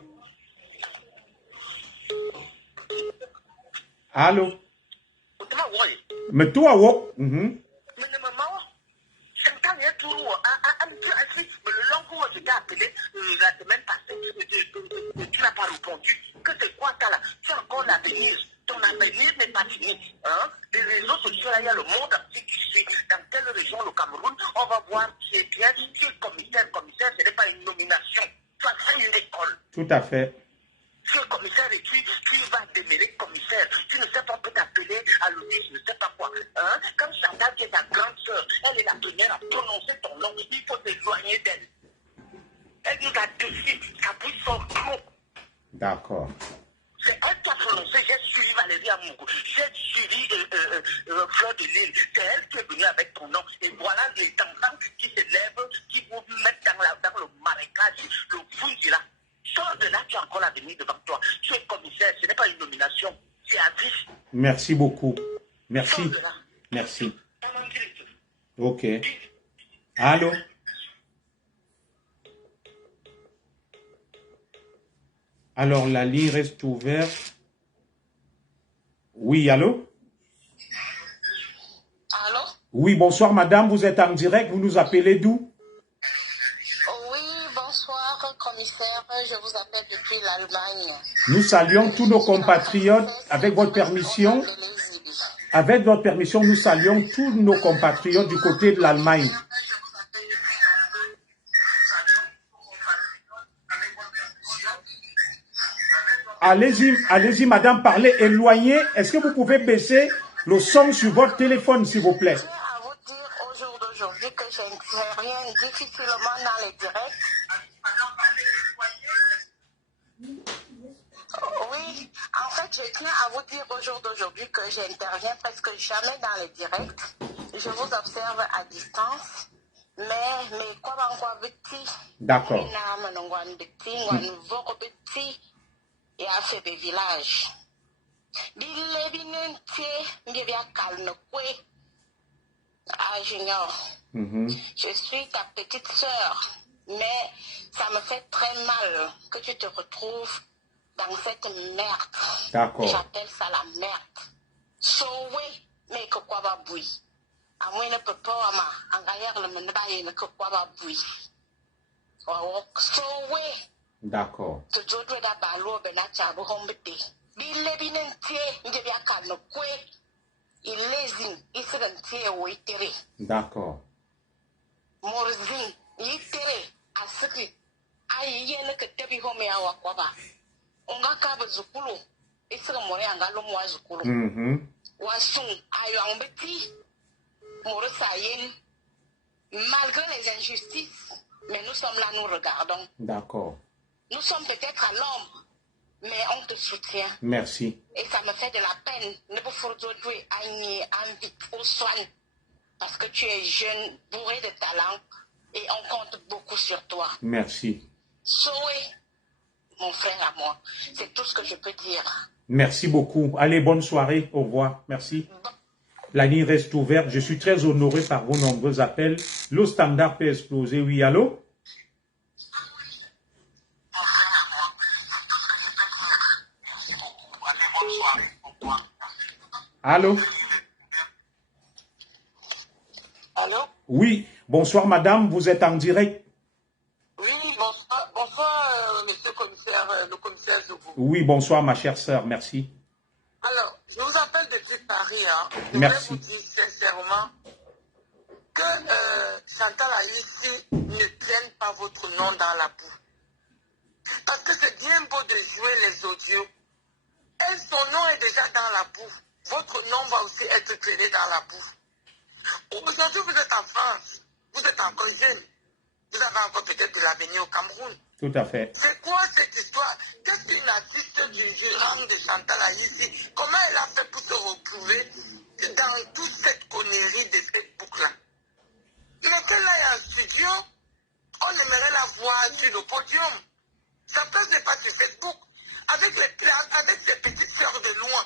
Allô? Mais toi, wo? Le long où je t'ai appelé la semaine passée, tu n'as pas répondu. Que c'est quoi ça là? Tu as encore l'avenir. Ton avenir n'est pas fini. Hein? Les réseaux sociaux, là, il y a le monde entier qui suit. Dans quelle région, le Cameroun, on va voir qui est bien, qui est commissaire. Commissaire, ce n'est pas une nomination. Tu as fait une école. Tout à fait. Tu es commissaire et tu vas demeurer commissaire. Tu ne sais pas, on peut t'appeler à l'audit, je ne sais pas quoi. Hein? Comme Chantal, qui est ta grande sœur, elle est la première à prononcer ton nom. Il faut t'éloigner d'elle. Elle nous a déçus, sa bouche sort trop. D'accord. C'est elle qui a prononcé, j'ai suivi Valérie Amougou, j'ai suivi Fleur de Lille. C'est elle qui est venue avec ton nom. Et voilà les enfants qui se lèvent, qui vous mettent dans le marécage, le fouille là. Sors de là, tu as encore l'avenir devant toi. Tu es commissaire, ce n'est pas une nomination, c'est à vie. Merci beaucoup. Merci. Sors de là. Merci. Ok. Allô? Alors, la ligne reste ouverte. Oui, allô? Allô? Oui, bonsoir madame, vous êtes en direct, vous nous appelez d'où? Oui, bonsoir commissaire, je vous appelle depuis l'Allemagne. Nous saluons tous nos compatriotes, avec votre permission. Avec votre permission, nous saluons tous nos compatriotes du côté de l'Allemagne. Allez-y, madame, parlez, éloignez. Est-ce que vous pouvez baisser le son sur votre téléphone, s'il vous plaît? Je tiens à vous dire au jour d'aujourd'hui que j'interviens difficilement dans les directs. Oui, en fait, je tiens à vous dire au jour d'aujourd'hui que j'interviens presque jamais dans les directs. Je vous observe à distance. Mais quoi petit? D'accord. Et à fait des villages. Junior, je suis ta petite sœur, mais ça me fait très mal que tu te retrouves dans cette merde. D'accord. J'appelle ça la merde. Sauvé, mais que quoi va bouillir. À moi, ne peut pas, en gaillard, le monde ne que quoi va bouillir. Sauvé. D'accord. D'accord. Malgré les injustices, mais nous sommes là, nous regardons. D'accord. Nous sommes peut-être à l'ombre, mais on te soutient. Merci. Et ça me fait de la peine. Ne pas faire au soin. Parce que tu es jeune, bourré de talent, et on compte beaucoup sur toi. Merci. Soé, mon frère à moi. C'est tout ce que je peux dire. Merci beaucoup. Allez, bonne soirée. Au revoir. Merci. La ligne reste ouverte. Je suis très honoré par vos nombreux appels. Le standard peut exploser. Oui, allô? Allô? Allô? Oui, bonsoir madame, vous êtes en direct. Oui, bonsoir monsieur le commissaire Zougou. Oui, bonsoir ma chère sœur, merci. Alors, je vous appelle depuis Paris. Hein. Je Merci. voudrais vous dire sincèrement que Chantal Aïssi ne tienne pas votre nom dans la boue. Parce que c'est bien beau de jouer les audios. Et son nom est déjà dans la boue. Votre nom va aussi être traîné dans la boue. Aujourd'hui, vous êtes en France. Vous êtes encore jeune. Vous avez encore peut-être de l'avenir au Cameroun. Tout à fait. C'est quoi cette histoire? Qu'est-ce qu'une artiste du rang de Chantal Aïssi? Comment elle a fait pour se retrouver dans toute cette connerie de Facebook-là? Mais qu'elle aille en studio, on aimerait la voir sur le podium. Sa place n'est pas sur Facebook. Avec ses petites sœurs de loin.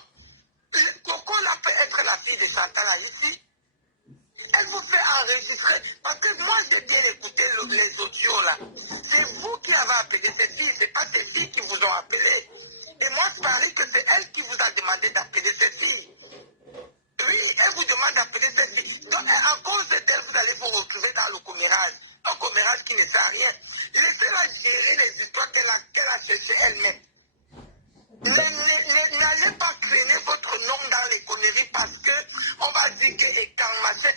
Coco, là peut être la fille de Chantal Aïssi. Elle vous fait enregistrer. Parce que moi, j'ai bien écouté les audios là. C'est vous qui avez appelé ces filles. Ce n'est pas ces filles qui vous ont appelé. Et moi, je parie que c'est elle qui vous a demandé d'appeler ces filles. Oui, elle vous demande d'appeler ces filles. Donc, à cause d'elle, vous allez vous retrouver dans le commérage. Un commérage qui ne sert à rien. Laissez-la gérer les histoires qu'elle a cherchées elle-même. N'allez pas traîner votre nom dans les conneries parce que on va dire que quand machin.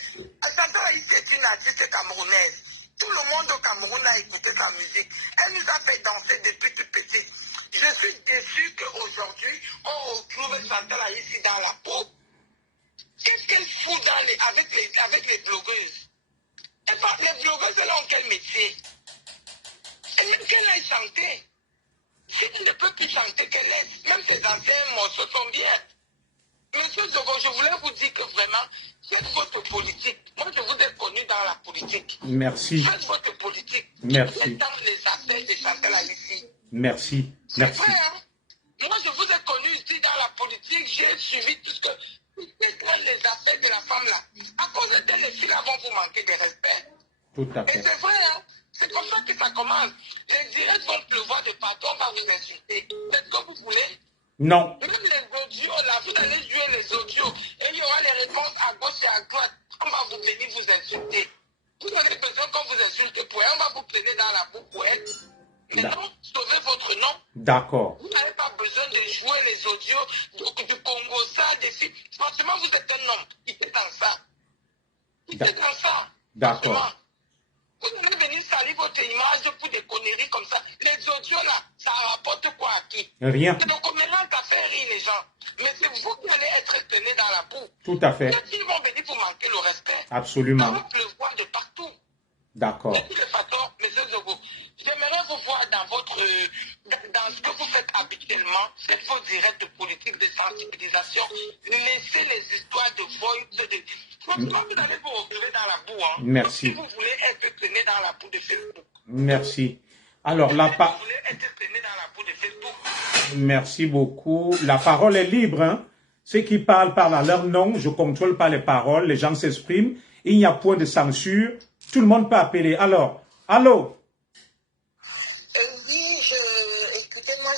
Chantal Aïssi est une artiste camerounaise. Tout le monde au Cameroun a écouté sa musique. Elle nous a fait danser depuis tout petit. Je suis déçu qu'aujourd'hui, on retrouve Chantal Aïssi dans la peau. Qu'est-ce qu'elle fout avec les blogueuses? Et par les blogueuses, elles ont quel métier? Et même qu'elle aille chanter. Si elle ne peut plus chanter, qu'elle laisse. Même ses anciens morceaux sont bien. Monsieur Zogo, je voulais vous dire que vraiment, faites votre politique. Moi, je vous ai connu dans la politique. Merci. Faites votre politique. Merci. Dans les affaires de Chantal Aïssi. Merci. C'est vrai, hein? Moi, je vous ai connu ici dans la politique. J'ai suivi tout ce que... dans les affaires de la femme là. À cause d'elle, les filles là vont vous manquer de respect. Tout à Et fait. c'est vrai, hein? C'est comme ça que ça commence. Les directs vont pleuvoir de partout, on va vous insulter. C'est ce que vous voulez? Non. Même les audios, là, vous allez jouer les audios. Et il y aura les réponses à gauche et à droite. On va vous venir vous insulter. Vous avez besoin qu'on vous insulte pour elle. On va vous plaigner dans la boue pour elle. Mais non, sauvez votre nom. D'accord. Vous n'avez pas besoin de jouer les audios du Congo, ça, des filles. Franchement, vous êtes un homme. Il est dans ça. Il est dans ça. D'accord. Vous allez venir salir votre image pour des conneries comme ça. Les audios là, ça rapporte quoi à qui? Rien. C'est le commérant qui a fait rire les gens. Mais c'est vous qui allez être tenus dans la boue. Tout à fait. Ils vont venir vous manquer le respect. Absolument. Ça va pleuvoir de partout. D'accord. De toute façon, M. Zogo, j'aimerais vous voir dans ce que vous faites habituellement, faites vos directs politiques de sensibilisation. Laissez les histoires de voice. Franchement, vous allez vous retrouver dans la boue. Hein. Merci. Si vous voulez être traîné dans la boue de Facebook. Merci. Alors, Si vous voulez être traîné dans la boue de Facebook. Merci beaucoup. La parole est libre. Hein? Ceux qui parlent à leur nom. Je ne contrôle pas les paroles. Les gens s'expriment. Il n'y a point de censure. Tout le monde peut appeler. Alors, allô? Oui, écoutez-moi,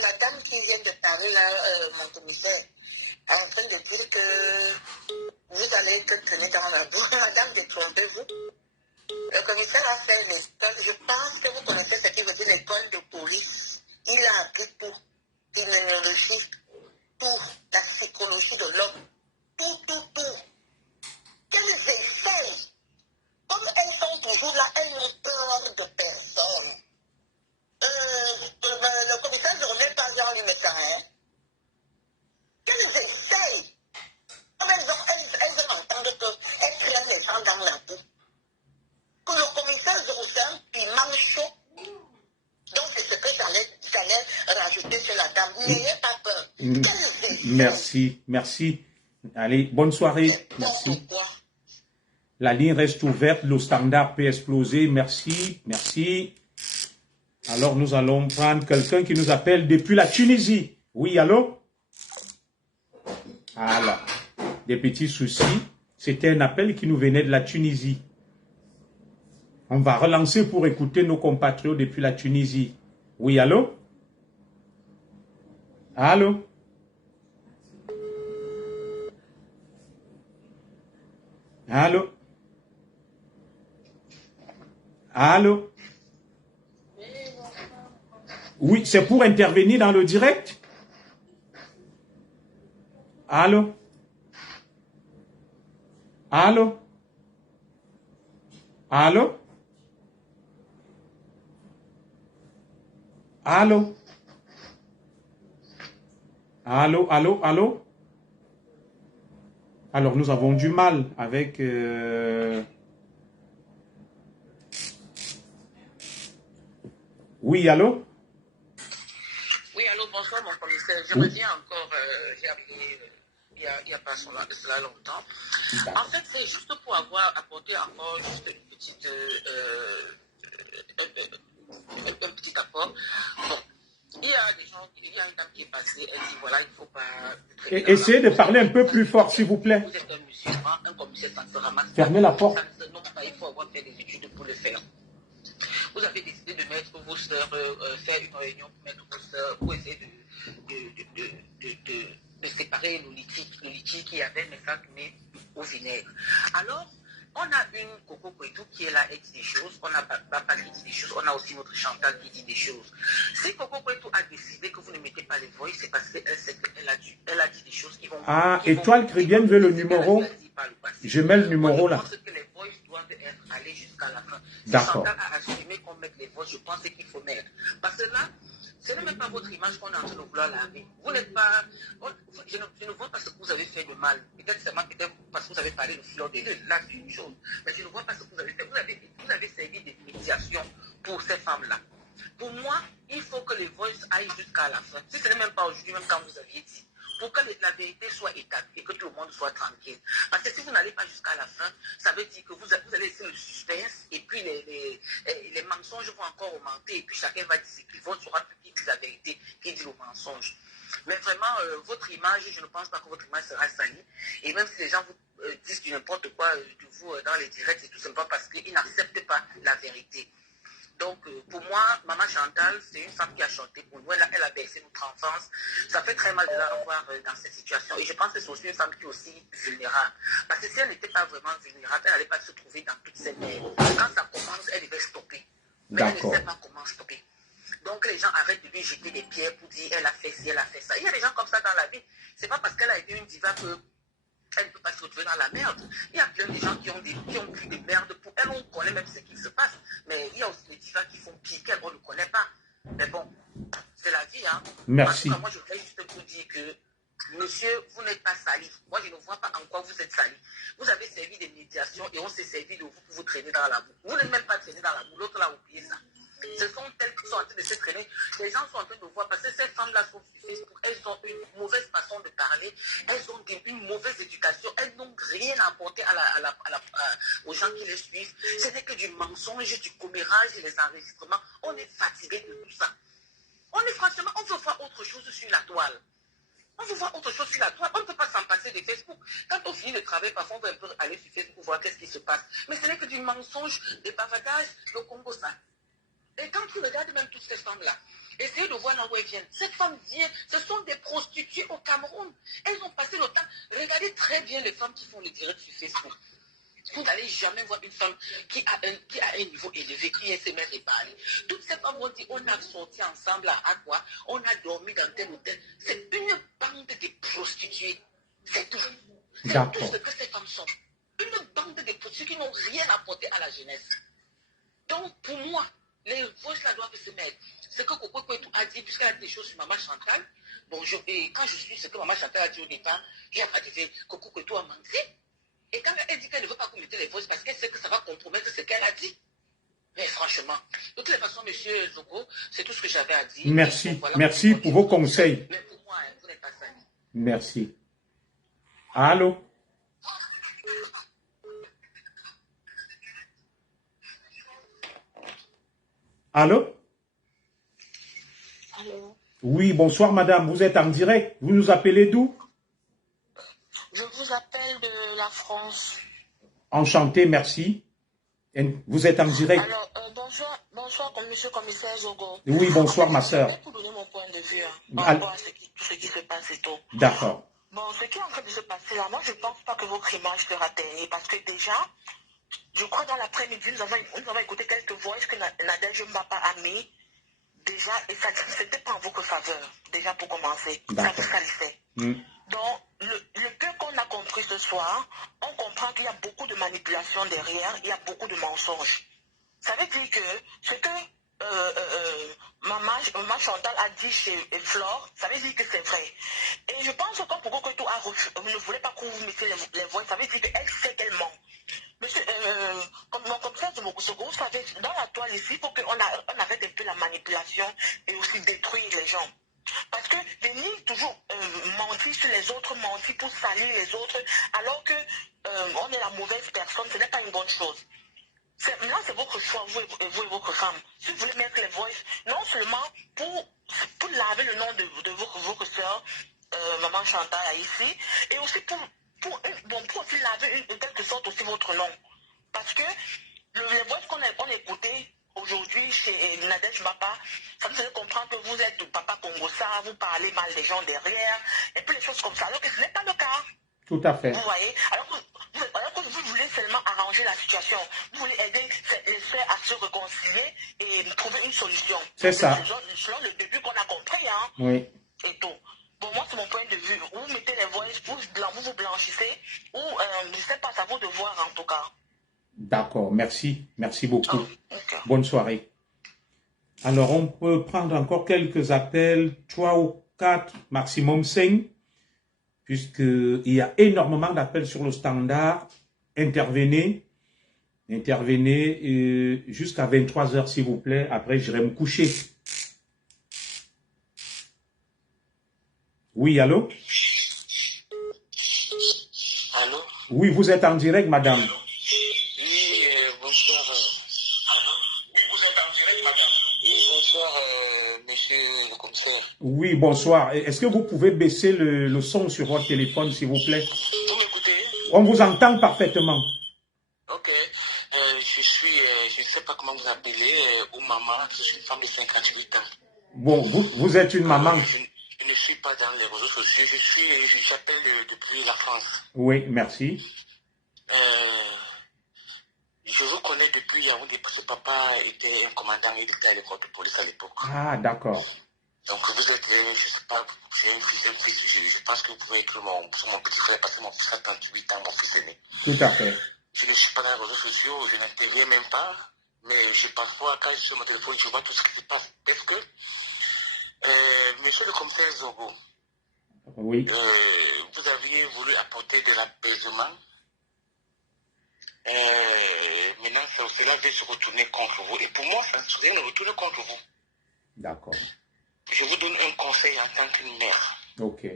la dame qui vient de parler là, mon commissaire, en train de dire que vous allez être tenu dans la boue. Madame, détrompez-vous. Le commissaire a fait l'école. Je pense que vous connaissez ce qui veut dire l'école de police. Il a appris tout. L'immunologie, tout. La psychologie de l'homme. Tout. Qu'elles essayent. Comme elles sont toujours là, elles n'ont peur de personne. Le commissaire ne remet pas Jean Lumeka, hein. Qu'elles essayent. Comme elles veulent entendre qu'elles traînent les gens dans la boue. Que le commissaire c'est un piment chaud. Donc c'est ce que j'allais rajouter sur la dame. N'ayez pas peur. Qu'elles essayent. Merci. Allez, bonne soirée. Merci. Pourquoi? La ligne reste ouverte, le standard peut exploser. Merci. Alors, nous allons prendre quelqu'un qui nous appelle depuis la Tunisie. Oui, allô? Voilà. Des petits soucis. C'était un appel qui nous venait de la Tunisie. On va relancer pour écouter nos compatriotes depuis la Tunisie. Oui, allô? Allô? Allô? Allô? Oui, c'est pour intervenir dans le direct? Allô? Allô? Allô? Allô? Allô, allô, allô? Alors, nous avons du mal avec... Oui, allô? Oui, allô, bonsoir, mon commissaire. Je reviens encore, j'ai appelé il n'y a pas cela longtemps. En fait, c'est juste pour avoir apporté encore juste une petite, un petit apport. Bon, il y a des gens, il y a une dame qui est passée, elle dit voilà, il ne faut pas... Essayez de parler un peu plus fort, s'il vous plaît. Vous êtes un musulman, un commissaire, ça ne se ramasse pas. Fermez la porte. Ça ne se nomme pas, il faut avoir fait des études pour le faire. Vous avez décidé de mettre vos sœurs, faire une réunion pour mettre vos sœurs, pour essayer de séparer le litige qu'il y avait, mais ça tournait au vinaigre. Alors, on a une Coco Kwetu qui est là et dit des choses, on a Baba qui dit des choses, on a aussi notre Chantal qui dit des choses. Si Coco Kwetu a décidé que vous ne mettez pas les voix, c'est parce qu'elle sait qu'elle a dit des choses qui vont... Ah, Étoile Caribbeenne veut le numéro. Je mets le numéro là. Je pense que les voix doivent être allées jusqu'à la fin. Si D'accord. Chantal a assumé qu'on mette les voix, je pense qu'il faut mettre. Parce que là, ce n'est même pas votre image qu'on est en train de vouloir laver. Vous n'êtes pas... Je ne vois pas ce que vous avez fait de mal. Peut-être seulement parce que vous avez parlé de fleur de lys. Là, c'est une chose. Mais je ne vois pas ce que vous avez fait. Vous avez servi de médiation pour ces femmes-là. Pour moi, il faut que les voix aillent jusqu'à la fin. Si ce n'est même pas aujourd'hui, même quand vous aviez dit. Pour que la vérité soit établie et que tout le monde soit tranquille. Parce que si vous n'allez pas jusqu'à la fin, ça veut dire que vous allez laisser le suspense et puis les mensonges vont encore augmenter et puis chacun va dire qu'il sera plus qui dit la vérité, qui dit le mensonge. Mais vraiment, votre image, je ne pense pas que votre image sera salie. Et même si les gens vous disent du n'importe quoi de vous dans les directs, c'est tout simplement parce qu'ils n'acceptent pas la vérité. Donc, pour moi, Maman Chantal, c'est une femme qui a chanté pour nous. Elle a bercé notre enfance. Ça fait très mal de la revoir dans cette situation. Et je pense que c'est aussi une femme qui est aussi vulnérable. Parce que si elle n'était pas vraiment vulnérable, elle n'allait pas se trouver dans toutes ces merdes. Quand ça commence, elle devait stopper. Mais elle ne sait pas comment stopper. Donc, les gens arrêtent de lui jeter des pierres pour dire elle a fait ci, elle a fait ça. Il y a des gens comme ça dans la vie. C'est pas parce qu'elle a été une diva que elle ne peut pas se retrouver dans la merde. Il y a plein de gens qui ont pris des merdes pour elle. On connaît même ce qui se passe. Mais il y a aussi des divas qui font pire qu'elle, on ne connaît pas. Mais bon, c'est la vie, hein. Merci. En tout cas, moi, je voudrais juste vous dire que, monsieur, vous n'êtes pas sali. Moi, je ne vois pas en quoi vous êtes sali. Vous avez servi des médiations et on s'est servi de vous pour vous traîner dans la boue. Vous n'êtes même pas traîné dans la boue. L'autre là, oubliez ça. Ce sont elles qui sont en train de se traîner. Les gens sont en train de voir parce que ces femmes-là sont sur Facebook. Elles ont une mauvaise façon de parler. Elles ont une mauvaise éducation. Elles n'ont rien apporté aux gens qui les suivent. Ce n'est que du mensonge, du commérage, des enregistrements. On est fatigué de tout ça. Franchement, on veut voir autre chose sur la toile. On veut voir autre chose sur la toile. On ne peut pas s'en passer de Facebook. Quand on finit le travail, parfois on veut un peu aller sur Facebook pour voir qu'est-ce qui se passe. Mais ce n'est que du mensonge, des bavadages, le Congo, ça. Et quand tu regardes même toutes ces femmes-là, essayez de voir là où elles viennent. Cette femme vient, ce sont des prostituées au Cameroun. Elles ont passé le temps. Regardez très bien les femmes qui font le direct sur Facebook. Vous n'allez jamais voir une femme qui a un niveau élevé, qui se met à parler. Toutes ces femmes vont dire, on a sorti ensemble à quoi? On a dormi dans tel hôtel. C'est une bande de prostituées. C'est tout. C'est tout ce que ces femmes sont. Une bande de prostituées qui n'ont rien apporté à la jeunesse. Donc, pour moi, les voix là doivent se mettre. Ce que Coco Kwetu a dit, puisqu'elle a dit des choses sur Maman Chantal, bon, et quand je suis ce que Maman Chantal a dit au départ, il n'y a pas dit Coco Kwetu a menti. Et quand elle dit qu'elle ne veut pas qu'on mette les voix, parce qu'elle sait que ça va compromettre ce qu'elle a dit. Mais franchement, de toutes les façons, monsieur Zogo, c'est tout ce que j'avais à dire. Merci. Donc, voilà, merci pour vos conseils. Mais pour moi, vous n'êtes pas sali. Merci. Allô? Allô? Allô? Oui, bonsoir madame. Vous êtes en direct. Vous nous appelez d'où? Je vous appelle de la France. Enchanté, merci. Vous êtes en direct. Alors, bonsoir, monsieur commissaire Zogo. Oui, bonsoir ma soeur. Je vais vous donner mon point de vue par rapport à tout ce qui se passe et tout. D'accord. Bon, ce qui est en train de se passer là, moi je pense pas que votre image sera ternie parce que déjà, je crois dans l'après-midi, nous avons écouté quelques voix que Nadège Mbapa a mis déjà et ça c'était pas en votre faveur, déjà pour commencer. Ça vous salissait. Donc, le peu qu'on a compris ce soir, on comprend qu'il y a beaucoup de manipulation derrière, il y a beaucoup de mensonges. Ça veut dire que ce que Maman Chantal a dit chez Flore, ça veut dire que c'est vrai. Et je pense que quand Pogokoto ne voulait pas que vous mettiez les voix, ça veut dire qu'elle sait qu'elle ment. Monsieur, comme mon commissaire de Mokosogo, vous savez, dans la toile ici, il faut qu'on arrête un peu la manipulation et aussi détruire les gens. Parce que venir toujours mentir sur les autres, mentir pour salir les autres, alors que on est la mauvaise personne, ce n'est pas une bonne chose. Là, c'est votre choix, vous et votre femme. Si vous voulez mettre les voix, non seulement pour laver le nom de votre soeur, Maman Chantal ici, et aussi pour aussi laver en quelque sorte aussi votre nom. Parce que les voix qu'on a écoutées aujourd'hui chez Nadège Mbapa, ça nous fait comprendre que vous êtes du papa Congossa, vous parlez mal des gens derrière, et puis les choses comme ça, alors que ce n'est pas le cas. Tout à fait. Vous voyez, alors que vous voulez seulement arranger la situation, vous voulez aider les frères à se réconcilier et trouver une solution. C'est ça. Selon le début qu'on a compris, hein. Oui. Et tout. Bon, moi, c'est mon point de vue. Vous mettez les voix, vous blanchissez, ou je ne sais pas, ça vaut de voir en tout cas. D'accord, merci. Merci beaucoup. Okay. Bonne soirée. Alors, on peut prendre encore quelques appels, 3 ou 4, maximum 5, puisqu'il y a énormément d'appels sur le standard. Intervenez jusqu'à 23 h, s'il vous plaît. Après, j'irai me coucher. Oui, allô? Allô? Oui, vous êtes en direct, madame. Oui, bonsoir. Oui, vous êtes en direct, madame. Oui, bonsoir, monsieur le commissaire. Oui, bonsoir. Est-ce que vous pouvez baisser le son sur votre téléphone, s'il vous plaît? Vous m'écoutez? On vous entend parfaitement. Ok. Je ne sais pas comment vous appelez, ou maman, je suis une femme de 58 ans. Bon, vous êtes une maman. Je ne suis pas dans les réseaux sociaux, j'appelle depuis la France. Oui, merci. Je vous connais depuis Yaoundé parce que papa était un commandant, il était à l'école de police à l'époque. Ah, d'accord. Donc vous êtes, je ne sais pas, j'ai un fils, je pense que vous pouvez écrire mon petit frère parce que mon fils a 38 ans, mon fils aîné. Tout à fait. Je ne suis pas dans les réseaux sociaux, je n'interviens même pas, mais parfois quand je suis sur mon téléphone, je vois tout ce qui se passe. Est-ce que, monsieur le commissaire Zogo, oui. Vous aviez voulu apporter de l'apaisement. Maintenant, cela va se retourner contre vous. Et pour moi, ça va se retourner contre vous. D'accord. Je vous donne un conseil en tant qu'une mère. Ok.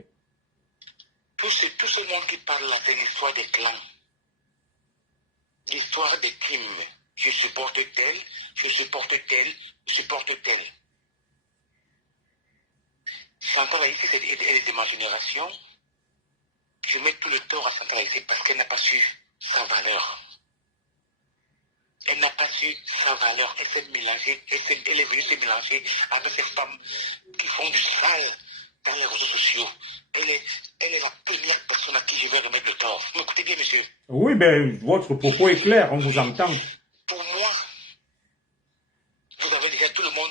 Tout ce monde qui parle là, c'est l'histoire des clans. L'histoire des crimes. Je supporte tel, je supporte tel, je supporte tel. Chantal Haïti, elle est de ma génération. Je mets tout le tort à Chantal Haïti parce qu'elle n'a pas su sa valeur. Elle n'a pas su sa valeur. Elle s'est mélangée, elle est venue se mélanger avec ces femmes qui font du sale dans les réseaux sociaux. Elle est la première personne à qui je vais remettre le tort. Vous m'écoutez bien, monsieur? Oui, ben, votre propos est clair, on vous entend. Pour moi, vous avez déjà tout le monde,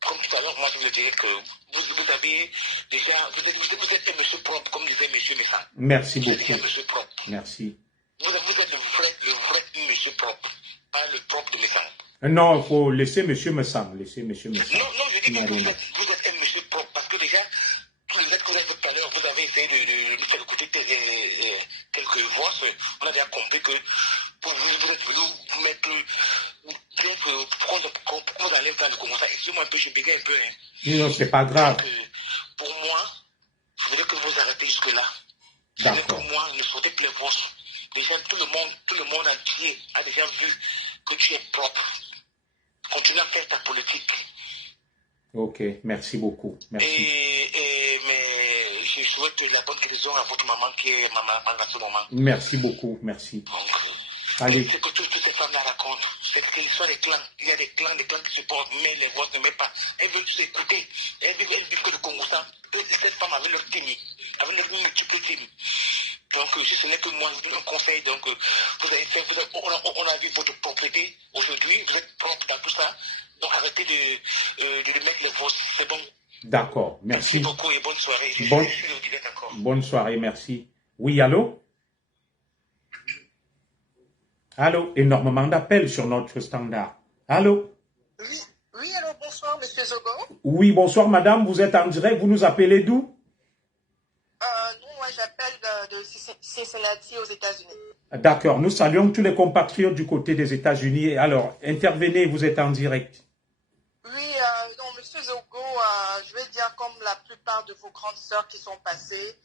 comme tout à l'heure, moi je vous dirais que vous avez déjà, vous êtes un monsieur propre, comme disait monsieur Messant. Merci beaucoup. Vous êtes un monsieur propre. Merci. Vous êtes le vrai monsieur propre, pas le propre de Messant. Non, il faut laisser monsieur Messant. Non, je dis que vous êtes un monsieur propre, parce que déjà, tous les lettres que vous avez fait tout à l'heure, vous avez essayé de faire écouter quelques voix. On a déjà compris que vous êtes venu vous mettre bien que pourquoi vous allez faire le commencer. Excusez-moi un peu, je bégaye un peu. Hein. Non, c'est pas grave. Donc, pour moi, je voudrais que vous arrêtez jusque-là. Je voudrais que moi, ne sautez plus les voix. Déjà, tout le monde entier a déjà vu que tu es propre. Continue à faire ta politique. Ok, merci beaucoup. Merci. Mais je souhaite la bonne guérison à votre maman qui est maman à ce moment. Merci beaucoup, merci. Donc, allez. C'est que toutes ces femmes-là racontent. C'est que l'histoire des clans. Il y a des clans qui se portent, mais les voix ne mettent pas. Elles veulent s'écouter. Elles vivent que le Congo. Cette femme avait leur timide, l'avenir multiplié. Donc, si ce n'est que moi, je vous donne un conseil. Donc, vous avez fait, on a vu votre propriété aujourd'hui, vous êtes propre dans tout ça. Donc, arrêtez de mettre les fausses. C'est bon. D'accord, merci. Merci beaucoup et bonne soirée. Je suis au direct encore. Bonne soirée, merci. Oui, allô? Allô? Énormément d'appels sur notre standard. Allô? Oui, allô, bonsoir, monsieur Zogo. Oui, bonsoir, madame. Vous êtes en direct. Vous nous appelez d'où? Non, moi, j'appelle de Cincinnati aux États-Unis. D'accord. Nous saluons tous les compatriotes du côté des États-Unis. Alors, intervenez, vous êtes en direct. Oui, donc, monsieur Zogo, je vais dire comme la plupart de vos grandes sœurs qui sont passées,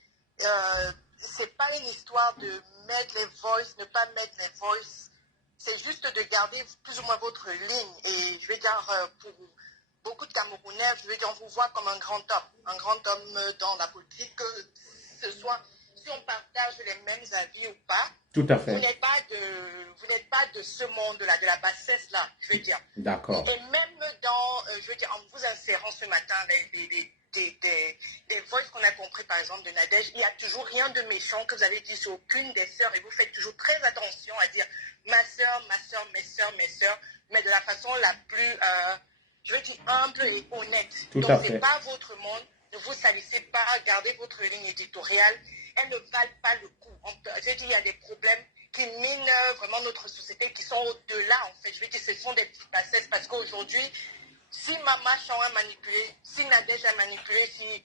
c'est pas une histoire de mettre les voices, ne pas mettre les voices. C'est juste de garder plus ou moins votre ligne. Et je vais dire, pour beaucoup de Camerounais, je vais dire, on vous voit comme un grand homme dans la politique, que ce soit si on partage les mêmes avis ou pas. Tout à fait. Vous n'êtes pas de ce monde-là, de la bassesse là, je veux dire. D'accord. Et même dans, je veux dire, en vous insérant ce matin des voices qu'on a compris, par exemple, de Nadège, il n'y a toujours rien de méchant que vous avez dit sur aucune des sœurs et vous faites toujours très attention à dire ma sœur, mes sœurs, mais de la façon la plus, je veux dire, humble et honnête. Tout Donc, à ce fait. n'est pas votre monde, ne vous salissez pas, gardez votre ligne éditoriale, elles ne valent pas le coup. Je veux dire, il y a des problèmes qui minent vraiment notre société, qui sont au-delà, en fait. Je veux dire, ce sont des petites bassesses, parce qu'aujourd'hui, si Mama Chan a manipulé, si Nadège a manipulé, si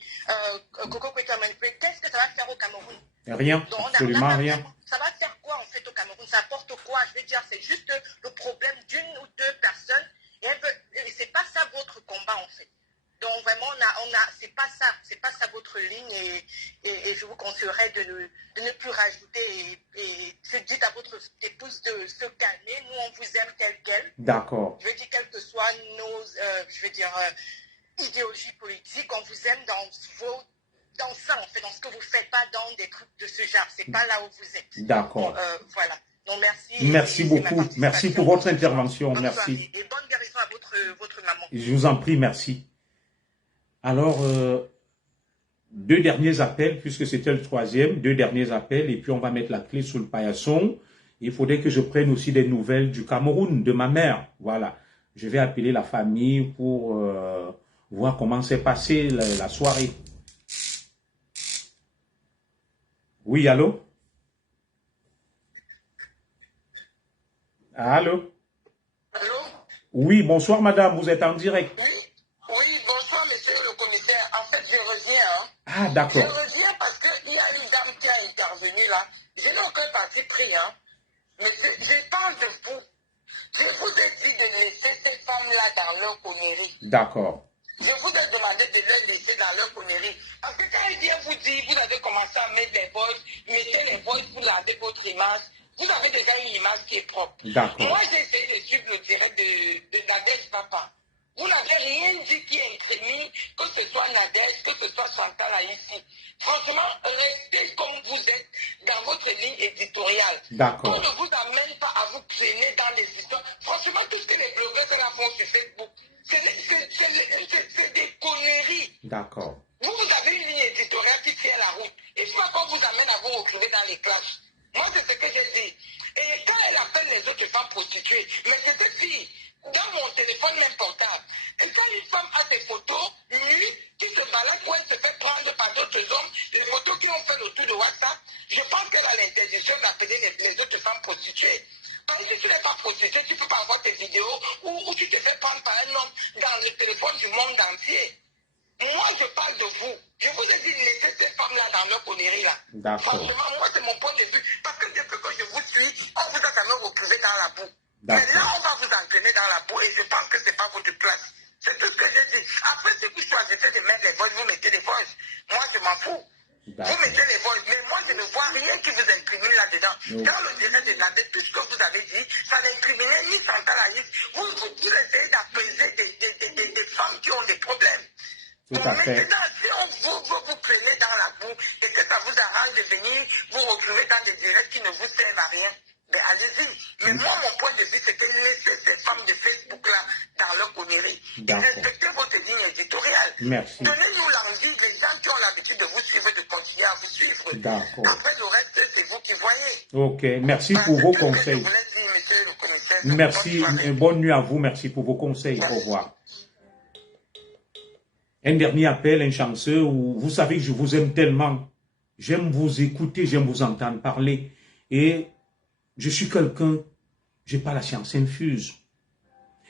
Coco Kweta a manipulé, qu'est-ce que ça va faire au Cameroun? Rien, Donc, absolument rien. Ça va faire quoi en fait au Cameroun? Ça apporte quoi? Je veux dire, c'est juste le problème d'une ou deux personnes. Et c'est pas ça votre combat en fait. Donc vraiment, c'est pas ça votre ligne et je vous conseillerais de ne plus rajouter et dites à votre épouse de se calmer. Nous, on vous aime tel quel. D'accord. Je veux dire, quelles que soient nos, idéologies politiques, on vous aime dans ça en fait, dans ce que vous faites, pas dans des trucs de ce genre. C'est pas là où vous êtes. D'accord. Voilà. Donc merci. Merci beaucoup. Merci pour votre intervention. Bonne Merci. soirée. Et bonne guérison à votre maman. Je vous en prie, merci. Alors, deux derniers appels, puisque c'était le troisième, deux derniers appels, et puis on va mettre la clé sous le paillasson. Il faudrait que je prenne aussi des nouvelles du Cameroun, de ma mère. Voilà. Je vais appeler la famille pour voir comment s'est passée la soirée. Oui, allô? Allô? Allô? Oui, bonsoir madame, vous êtes en direct. Oui, bonsoir monsieur le commissaire. En fait, je reviens. Hein. Ah, d'accord. Je reviens parce qu'il y a une dame qui a intervenu là. Je n'ai aucun parti pris. Hein. Mais je parle de vous. Je vous ai dit de laisser ces femmes-là dans leur connerie. D'accord. Je vous ai demandé de les laisser dans leur connerie. Parce que quand elle vient vous dire, vous avez commencé à mettre les voices, mettez les voices pour garder votre image. Vous avez déjà une image qui est propre. D'accord. Moi, j'ai essayé de suivre le direct de Nadège Papa. Vous n'avez rien dit qui incrimine, que ce soit Nadège, que ce soit Chantal ici. Franchement, restez comme vous êtes dans votre ligne éditoriale. D'accord. On ne vous amène pas à vous traîner dans les histoires. Franchement, tout ce que les blogueurs là font sur Facebook, c'est des conneries. D'accord. Vous avez une ligne éditoriale qui tient la route. Il faut qu'on vous amène à vous retrouver dans les classes. Moi, c'est ce que j'ai dit. Et quand elle appelle les autres femmes prostituées, mais cette fille, dans mon téléphone même portable, et quand une femme a des photos nues qui se baladent où elle se fait prendre par d'autres hommes, les photos qui ont fait le tour de WhatsApp, je pense qu'elle a l'interdiction d'appeler les autres femmes prostituées. Parce que si tu n'es pas prostituée, tu ne peux pas avoir tes vidéos où tu te fais prendre par un homme dans le téléphone du monde entier. Moi, je parle de vous. Je vous ai dit de laisser ces femmes-là dans leur connerie là. D'accord. Franchement, moi, c'est mon point de vue. Parce que depuis que je vous suis, on vous a jamais retrouvé dans la boue. Mais là, on va vous entraîner dans la boue et je pense que ce n'est pas votre place. C'est tout ce que j'ai dit. Après, si vous choisissez de mettre les voices, vous mettez les voices. Moi, je m'en fous. Vous mettez les voices. Mais moi, je ne vois rien qui vous incrimine là-dedans. Dans le direct de Nadège, tout ce que vous avez dit, ça n'incriminait ni Chantal Aïs. Vous essayez d'apaiser des femmes qui ont des problèmes. Tout à fait. Maintenant, si on vous prenez dans la boue et que ça vous arrange de venir vous retrouver dans des directs qui ne vous servent à rien, ben allez-y. Mais moi, mon point de vue, c'est que laissez ces femmes de Facebook-là dans leur connerie. Et respectez votre ligne éditoriale. Merci. Donnez-nous l'envie, les gens qui ont l'habitude de vous suivre, de continuer à vous suivre. autres. D'accord. Après, le reste, c'est vous qui voyez. Ok, merci pour C'est vos tout ce que je conseils. voulais dire, monsieur le commissaire. Merci, Bonne soirée. bonne nuit à vous, merci pour vos conseils. Au revoir. Un dernier appel, un chanceux, où vous savez que je vous aime tellement. J'aime vous écouter, j'aime vous entendre parler. Et je suis quelqu'un, j'ai pas la science infuse.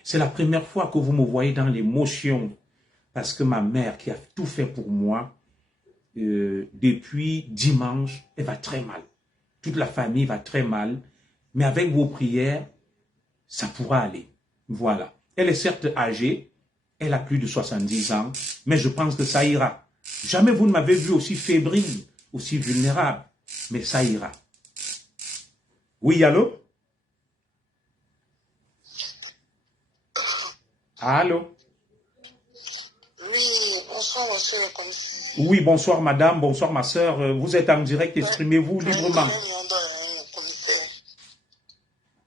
C'est la première fois que vous me voyez dans l'émotion. Parce que ma mère, qui a tout fait pour moi, depuis dimanche, elle va très mal. Toute la famille va très mal. Mais avec vos prières, ça pourra aller. Voilà. Elle est certes âgée, elle a plus de 70 ans, mais je pense que ça ira. Jamais vous ne m'avez vu aussi fébrile, aussi vulnérable, mais ça ira. Oui, allô? Allô? Oui, bonsoir, monsieur le commissaire. Oui, bonsoir madame, bonsoir ma soeur. Vous êtes en direct, exprimez-vous librement.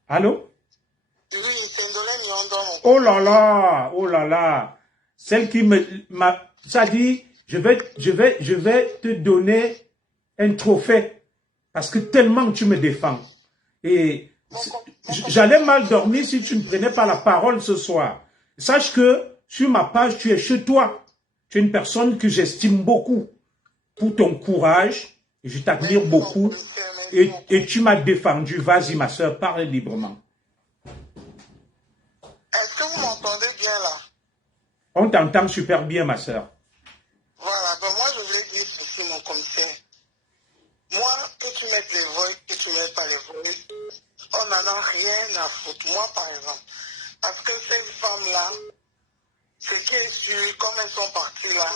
Allô? Oui, c'est Ndolé Nyondo. Oh là là, oh là là. Celle qui ça dit, je vais te donner un trophée parce que tellement tu me défends. Et j'allais mal dormir si tu ne prenais pas la parole ce soir. Sache que sur ma page, tu es chez toi. Tu es une personne que j'estime beaucoup pour ton courage. Et je t'admire beaucoup. Et tu m'as défendu. Vas-y, ma soeur, parle librement. Est-ce que vous m'entendez bien là? On t'entend super bien, ma soeur. Voilà, ben moi je voulais dire ceci, mon commissaire. Moi, que tu mettes les voix, que tu mettes pas les voix, on n'en a rien à foutre. Moi, par exemple. Parce que ces femmes-là, ce qui est sûr, comme elles sont parties là,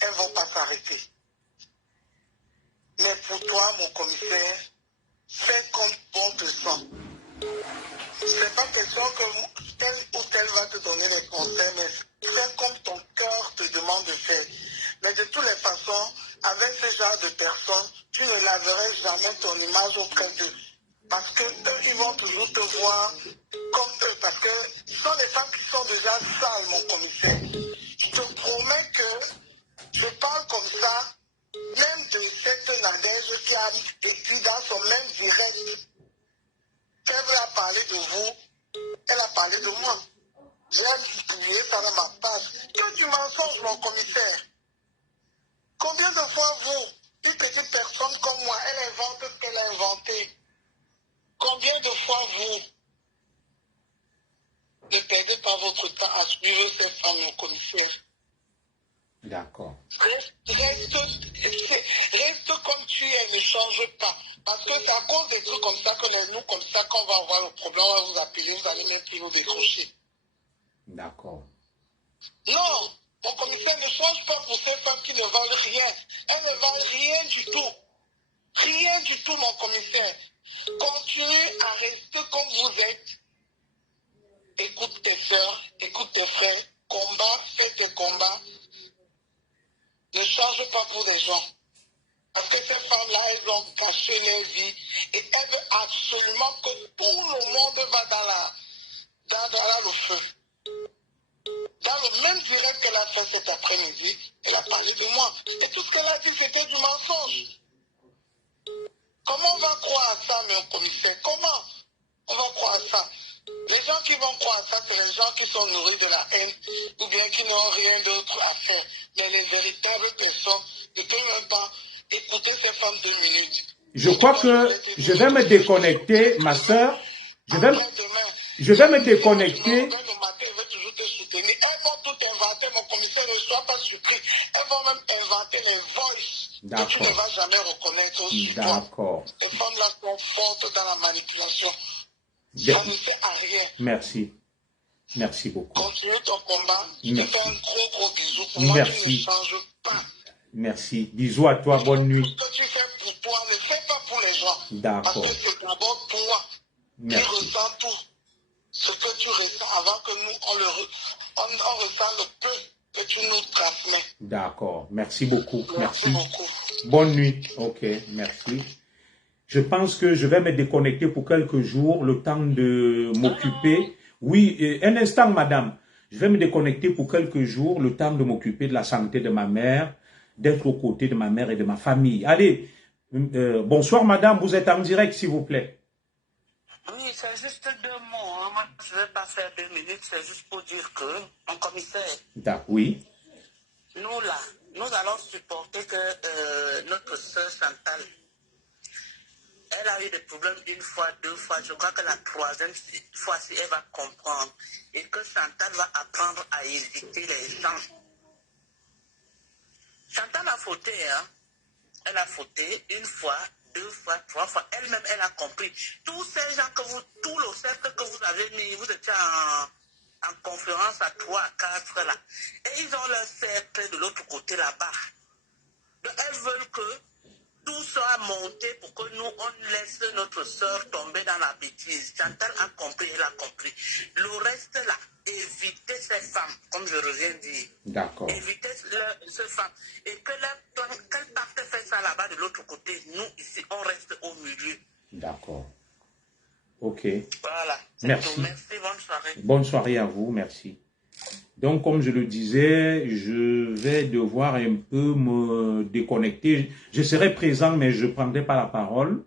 elles ne vont pas s'arrêter. Mais pour toi, mon commissaire, fais comme bon te sent. C'est pas question que tel ou tel va te donner des conseils, mais fais comme ton cœur te demande de faire. Mais de toutes les façons, avec ce genre de personnes, tu ne laverais jamais ton image auprès d'eux. Parce que eux, ils vont toujours te voir comme eux. Parce que ce sont les femmes qui sont déjà sales, mon commissaire. Je te promets que je parle comme ça, même de cette Nadège qui a écrit dans son même direct. Elle a parlé de vous, elle a parlé de moi. J'ai publié ça dans ma page. Que du mensonge, mon commissaire. Combien de fois vous, une petite personne comme moi, elle invente ce qu'elle a inventé? Combien de fois vous ne perdez pas votre temps à suivre ces femmes, mon commissaire? D'accord. Reste comme tu es, ne change pas. Parce que c'est à cause des trucs comme ça que nous, comme ça, quand on va avoir le problème, on va vous appeler, vous allez même plus nous décrocher. D'accord. Non, mon commissaire, ne change pas pour ces femmes qui ne valent rien. Elles ne valent rien du tout. Rien du tout, mon commissaire. Continue à rester comme vous êtes. Écoute tes soeurs, écoute tes frères, combat, fais tes combats. Ne change pas pour des gens. Parce que ces femmes-là, elles ont gâché leur vie et elles veulent absolument que tout le monde va dans le feu. Dans le même direct qu'elle a fait cet après-midi, elle a parlé de moi. Et tout ce qu'elle a dit, c'était du mensonge. Comment on va croire à ça, mon commissaire? Comment on va croire à ça? Les gens qui vont croire à ça, c'est les gens qui sont nourris de la haine ou bien qui n'ont rien d'autre à faire. Mais les véritables personnes ne peuvent même pas écouter ces femmes 2 minutes. Je crois que je vais me déconnecter, ma soeur. Je vais me déconnecter. Le matin, elles vont toujours te soutenir. Elles vont tout inventer, mon commissaire, ne sois pas surpris. Elles vont même inventer les voices que tu ne vas jamais reconnaître sur toi. D'accord. Les femmes-là sont fortes dans la manipulation. Ça ne sert à rien. Merci. Merci beaucoup. Continue ton combat. Je te fais un gros bisou. Pour moi, tu ne changes pas. Merci. Bisous à toi. Bonne nuit. Ce que tu fais pour toi, ne fais pas pour les gens. D'accord. Parce que c'est d'abord toi qui ressens tout. Ce que tu ressens avant que nous, on ressent le peu que tu nous transmets. D'accord. Merci beaucoup. Merci beaucoup. Bonne nuit. Ok. Merci. Je pense que je vais me déconnecter pour quelques jours, le temps de m'occuper. Oui, un instant, madame. Je vais me déconnecter pour quelques jours, le temps de m'occuper de la santé de ma mère, d'être aux côtés de ma mère et de ma famille. Allez, Bonsoir madame, vous êtes en direct s'il vous plaît. Oui, c'est juste 2 mots. Hein. Moi, je ne vais pas faire 2 minutes. C'est juste pour dire que, mon commissaire, Oui. nous là, nous allons supporter que notre soeur Chantal, elle a eu des problèmes 1 fois, 2 fois. Je crois que la 3e fois-ci, elle va comprendre. Et que Chantal va apprendre à éviter les gens. Chantal a fauté, hein. Elle a fauté 1 fois, 2 fois, 3 fois. Elle-même, elle a compris. Tous ces gens tout le cercle que vous avez mis, vous étiez en conférence à 3, à 4 là. Et ils ont leur cercle de l'autre côté là-bas. Donc, elles veulent que tout soit monté pour que nous, on laisse notre soeur tomber dans la bêtise. Chantal a compris, elle a compris. Le reste là, évitez ces femmes, comme je reviens dire. D'accord. Évitez ces femmes. Et qu'elles partent faire ça là-bas de l'autre côté. Nous, ici, on reste au milieu. D'accord. Ok. Voilà. Merci. Merci, bonne soirée. Bonne soirée à vous, merci. Donc, comme je le disais, je vais devoir un peu me déconnecter. Je serai présent, mais je ne prendrai pas la parole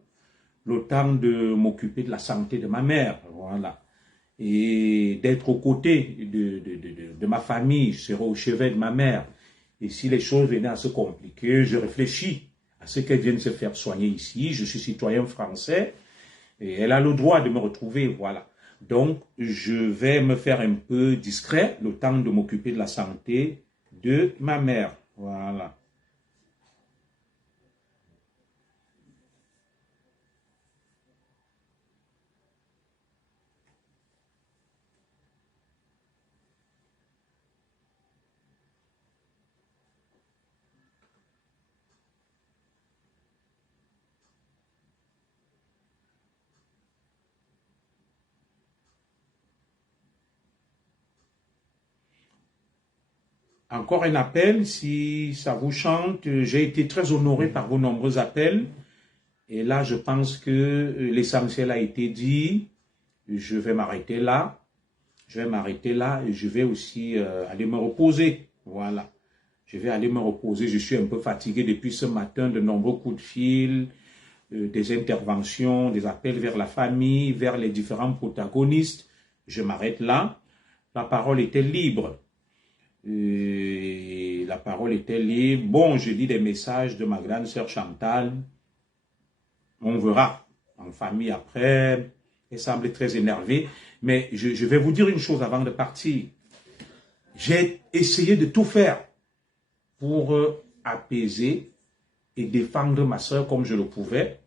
le temps de m'occuper de la santé de ma mère. Voilà. Et d'être aux côtés de ma famille. Je serai au chevet de ma mère. Et si les choses venaient à se compliquer, je réfléchis à ce qu'elle vienne se faire soigner ici. Je suis citoyen français et elle a le droit de me retrouver. Voilà. Donc, je vais me faire un peu discret, le temps de m'occuper de la santé de ma mère. Voilà. Encore un appel, si ça vous chante. J'ai été très honoré par vos nombreux appels. Et là, je pense que l'essentiel a été dit. Je vais m'arrêter là. Je vais m'arrêter là et je vais aussi aller me reposer. Voilà. Je vais aller me reposer. Je suis un peu fatigué depuis ce matin, de nombreux coups de fil, des interventions, des appels vers la famille, vers les différents protagonistes. Je m'arrête là. La parole était libre. La parole était libre. Bon, je lis des messages de ma grande sœur Chantal. On verra en famille après. Elle semble très énervée. Mais je vais vous dire une chose avant de partir. J'ai essayé de tout faire pour apaiser et défendre ma sœur comme je le pouvais.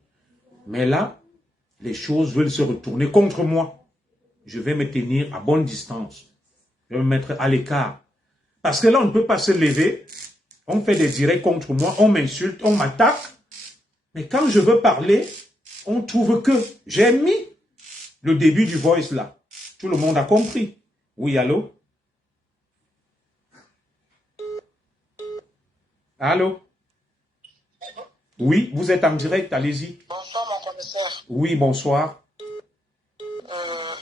Mais là, les choses veulent se retourner contre moi. Je vais me tenir à bonne distance. Je vais me mettre à l'écart. Parce que là, on ne peut pas se lever. On fait des directs contre moi, on m'insulte, on m'attaque. Mais quand je veux parler, on trouve que j'ai mis le début du voice là. Tout le monde a compris. Oui, allô? Allô? Oui, vous êtes en direct, allez-y. Bonsoir, mon commissaire. Oui, bonsoir.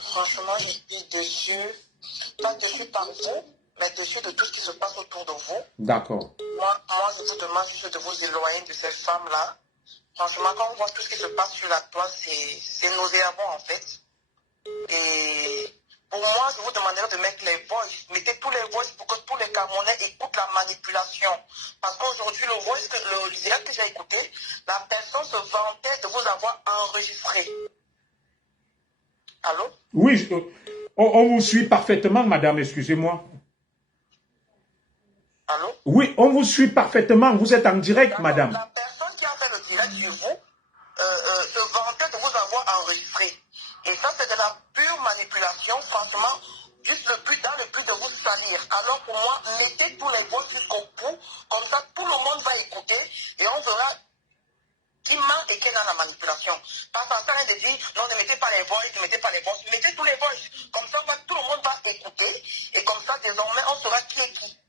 Franchement, je suis déçu. Pas déçu par vous, mais déçu de tout ce qui se passe autour de vous. D'accord. Moi, je vous demande juste de vous éloigner de ces femmes-là. Franchement, quand on voit tout ce qui se passe sur la toile, c'est nauséabond en fait. Et pour moi, je vous demanderais de mettre les voices. Mettez tous les voices pour que tous les Camerounais écoutent la manipulation. Parce qu'aujourd'hui, le direct que j'ai écouté, la personne se vantait de vous avoir enregistré. Allô? Oui, on vous suit parfaitement, madame, excusez-moi. Allô? Oui, on vous suit parfaitement. Vous êtes en direct, madame. La personne qui a fait le direct sur vous se vantait de vous avoir enregistré. Et ça, c'est de la pure manipulation, franchement, juste dans le but de vous salir. Alors pour moi, mettez tous les voix jusqu'au bout, comme ça tout le monde va écouter et on verra qui ment et qui est dans la manipulation. Pas en train de dire, non, ne mettez pas les voix, ne mettez pas les voix, mettez tous les voix. Comme ça, tout le monde va écouter et comme ça, désormais, on saura qui est qui.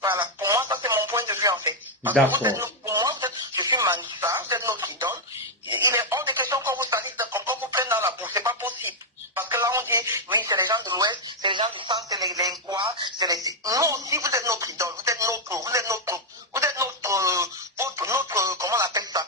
Voilà, pour moi, ça c'est mon point de vue en fait. Parce que pour moi, je suis Manissa, vous êtes notre idole. Il est hors de question qu'on vous salisse, qu'on vous prenne dans la bourse, c'est pas possible. Parce que là on dit, oui, c'est les gens de l'Ouest, c'est les gens du centre, c'est les quoi, c'est les... Nous aussi, vous êtes notre idole, vous êtes notre, comment on appelle ça?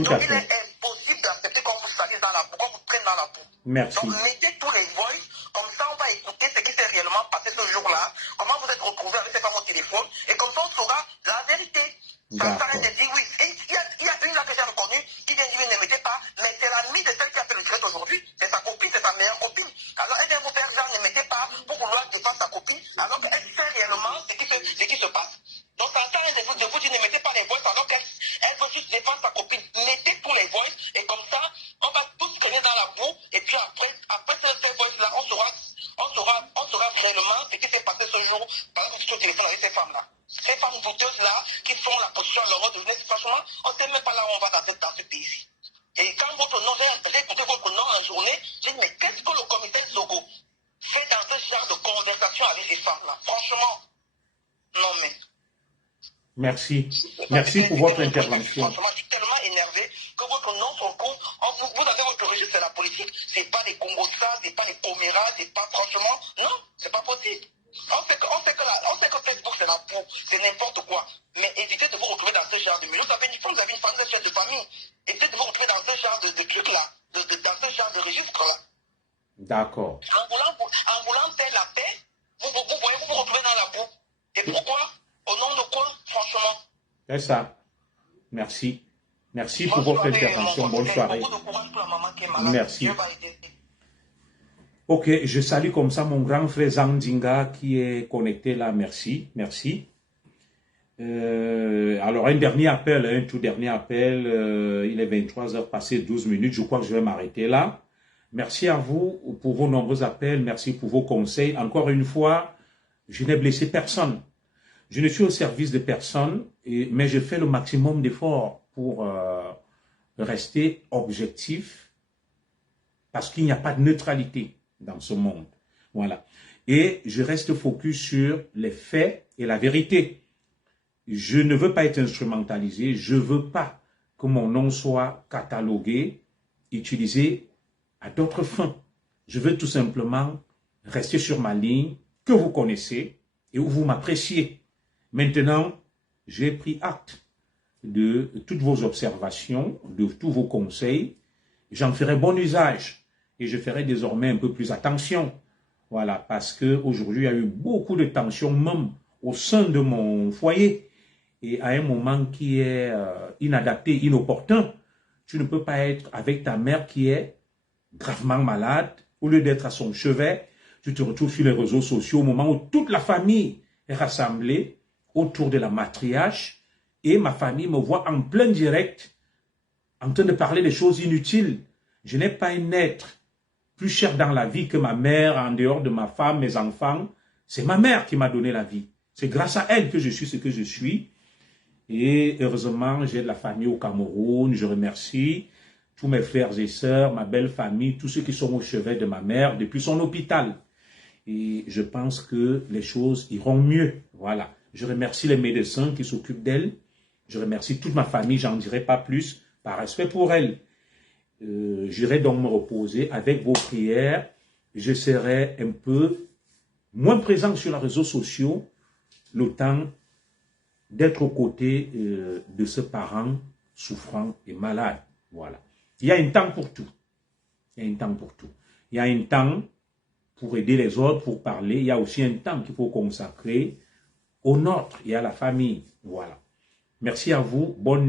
Tout Donc à il fait. est impossible d'accepter qu'on vous salisse dans la boue, qu'on vous traîne dans la boue. Merci. Donc mettez tous les voices, comme ça on va écouter ce qui s'est réellement passé ce jour-là, comment vous êtes retrouvés avec ces femmes au téléphone, et comme ça on saura la vérité. Ça ne sert à rien de dire oui. Et il y a une là que j'ai reconnue qui vient dire ne mettez pas, mais c'est l'amie de celle qui a fait le direct aujourd'hui, c'est sa copine, c'est sa meilleure copine. Alors elle vient vous faire genre ne mettez pas pour vouloir défendre sa copine, alors qu'elle sait réellement ce qui se passe. Donc ça ne sert à rien de vous dire ne mettez pas les voices alors qu'elle veut juste défendre sa copine. Mettez tous les voices et comme ça, on va tous traîner dans la boue et puis après ces voices-là, on saura réellement ce qui s'est passé ce jour par exemple sur le téléphone avec ces femmes-là. Ces femmes douteuses-là qui font la position à leur de jeunesse, franchement, on ne sait même pas là où on va dans ce pays-ci. Et quand votre nom, j'ai écouté votre nom en journée, j'ai dit mais qu'est-ce que le commissaire Zogo fait dans ce genre de conversation avec ces femmes-là? Franchement, non mais... Merci. Merci pour votre intervention. Franchement, je suis tellement énervé que votre nom se retrouve. Vous avez votre registre de la politique. C'est pas les Congosas, c'est pas les Coméras, c'est pas franchement. Non, c'est pas possible. On sait que Facebook c'est la boue, c'est n'importe quoi. Mais évitez de vous retrouver dans ce genre de milieu. Vous avez une femme, de chef de famille. Évitez de vous retrouver dans ce genre de trucs-là, dans ce genre de registre-là. D'accord. En voulant faire la paix, vous vous retrouvez dans la boue. Et pourquoi? Au nom de quoi, franchement? C'est ça. Merci. Merci pour votre intervention. Bonne soirée. Merci. Ok, je salue comme ça mon grand frère Zandinga qui est connecté là. Merci. Merci. Alors, un tout dernier appel. Il est 23h passé 12 minutes. Je crois que je vais m'arrêter là. Merci à vous pour vos nombreux appels. Merci pour vos conseils. Encore une fois, je n'ai blessé personne. Je ne suis au service de personne, mais je fais le maximum d'efforts pour rester objectif parce qu'il n'y a pas de neutralité dans ce monde. Voilà. Et je reste focus sur les faits et la vérité. Je ne veux pas être instrumentalisé. Je ne veux pas que mon nom soit catalogué, utilisé à d'autres fins. Je veux tout simplement rester sur ma ligne que vous connaissez et où vous m'appréciez. Maintenant, j'ai pris acte de toutes vos observations, de tous vos conseils. J'en ferai bon usage et je ferai désormais un peu plus attention. Voilà, parce qu'aujourd'hui, il y a eu beaucoup de tensions même au sein de mon foyer. Et à un moment qui est inadapté, inopportun, tu ne peux pas être avec ta mère qui est gravement malade. Au lieu d'être à son chevet, tu te retrouves sur les réseaux sociaux au moment où toute la famille est rassemblée autour de la matriarche et ma famille me voit en plein direct en train de parler des choses inutiles. Je n'ai pas un être plus cher dans la vie que ma mère, en dehors de ma femme, mes enfants. C'est ma mère qui m'a donné la vie. C'est grâce à elle que je suis ce que je suis. Et heureusement, j'ai de la famille au Cameroun. Je remercie tous mes frères et sœurs, ma belle famille, tous ceux qui sont au chevet de ma mère depuis son hôpital. Et je pense que les choses iront mieux. Voilà. Je remercie les médecins qui s'occupent d'elle. Je remercie toute ma famille, j'en dirai pas plus, par respect pour elle. J'irai donc me reposer avec vos prières. Je serai un peu moins présent sur les réseaux sociaux, le temps d'être aux côtés de ce parent souffrant et malade. Voilà. Il y a un temps pour tout. Il y a un temps pour tout. Il y a un temps pour aider les autres, pour parler. Il y a aussi un temps qu'il faut consacrer au nôtre et à la famille. Voilà. Merci à vous. Bonne nuit.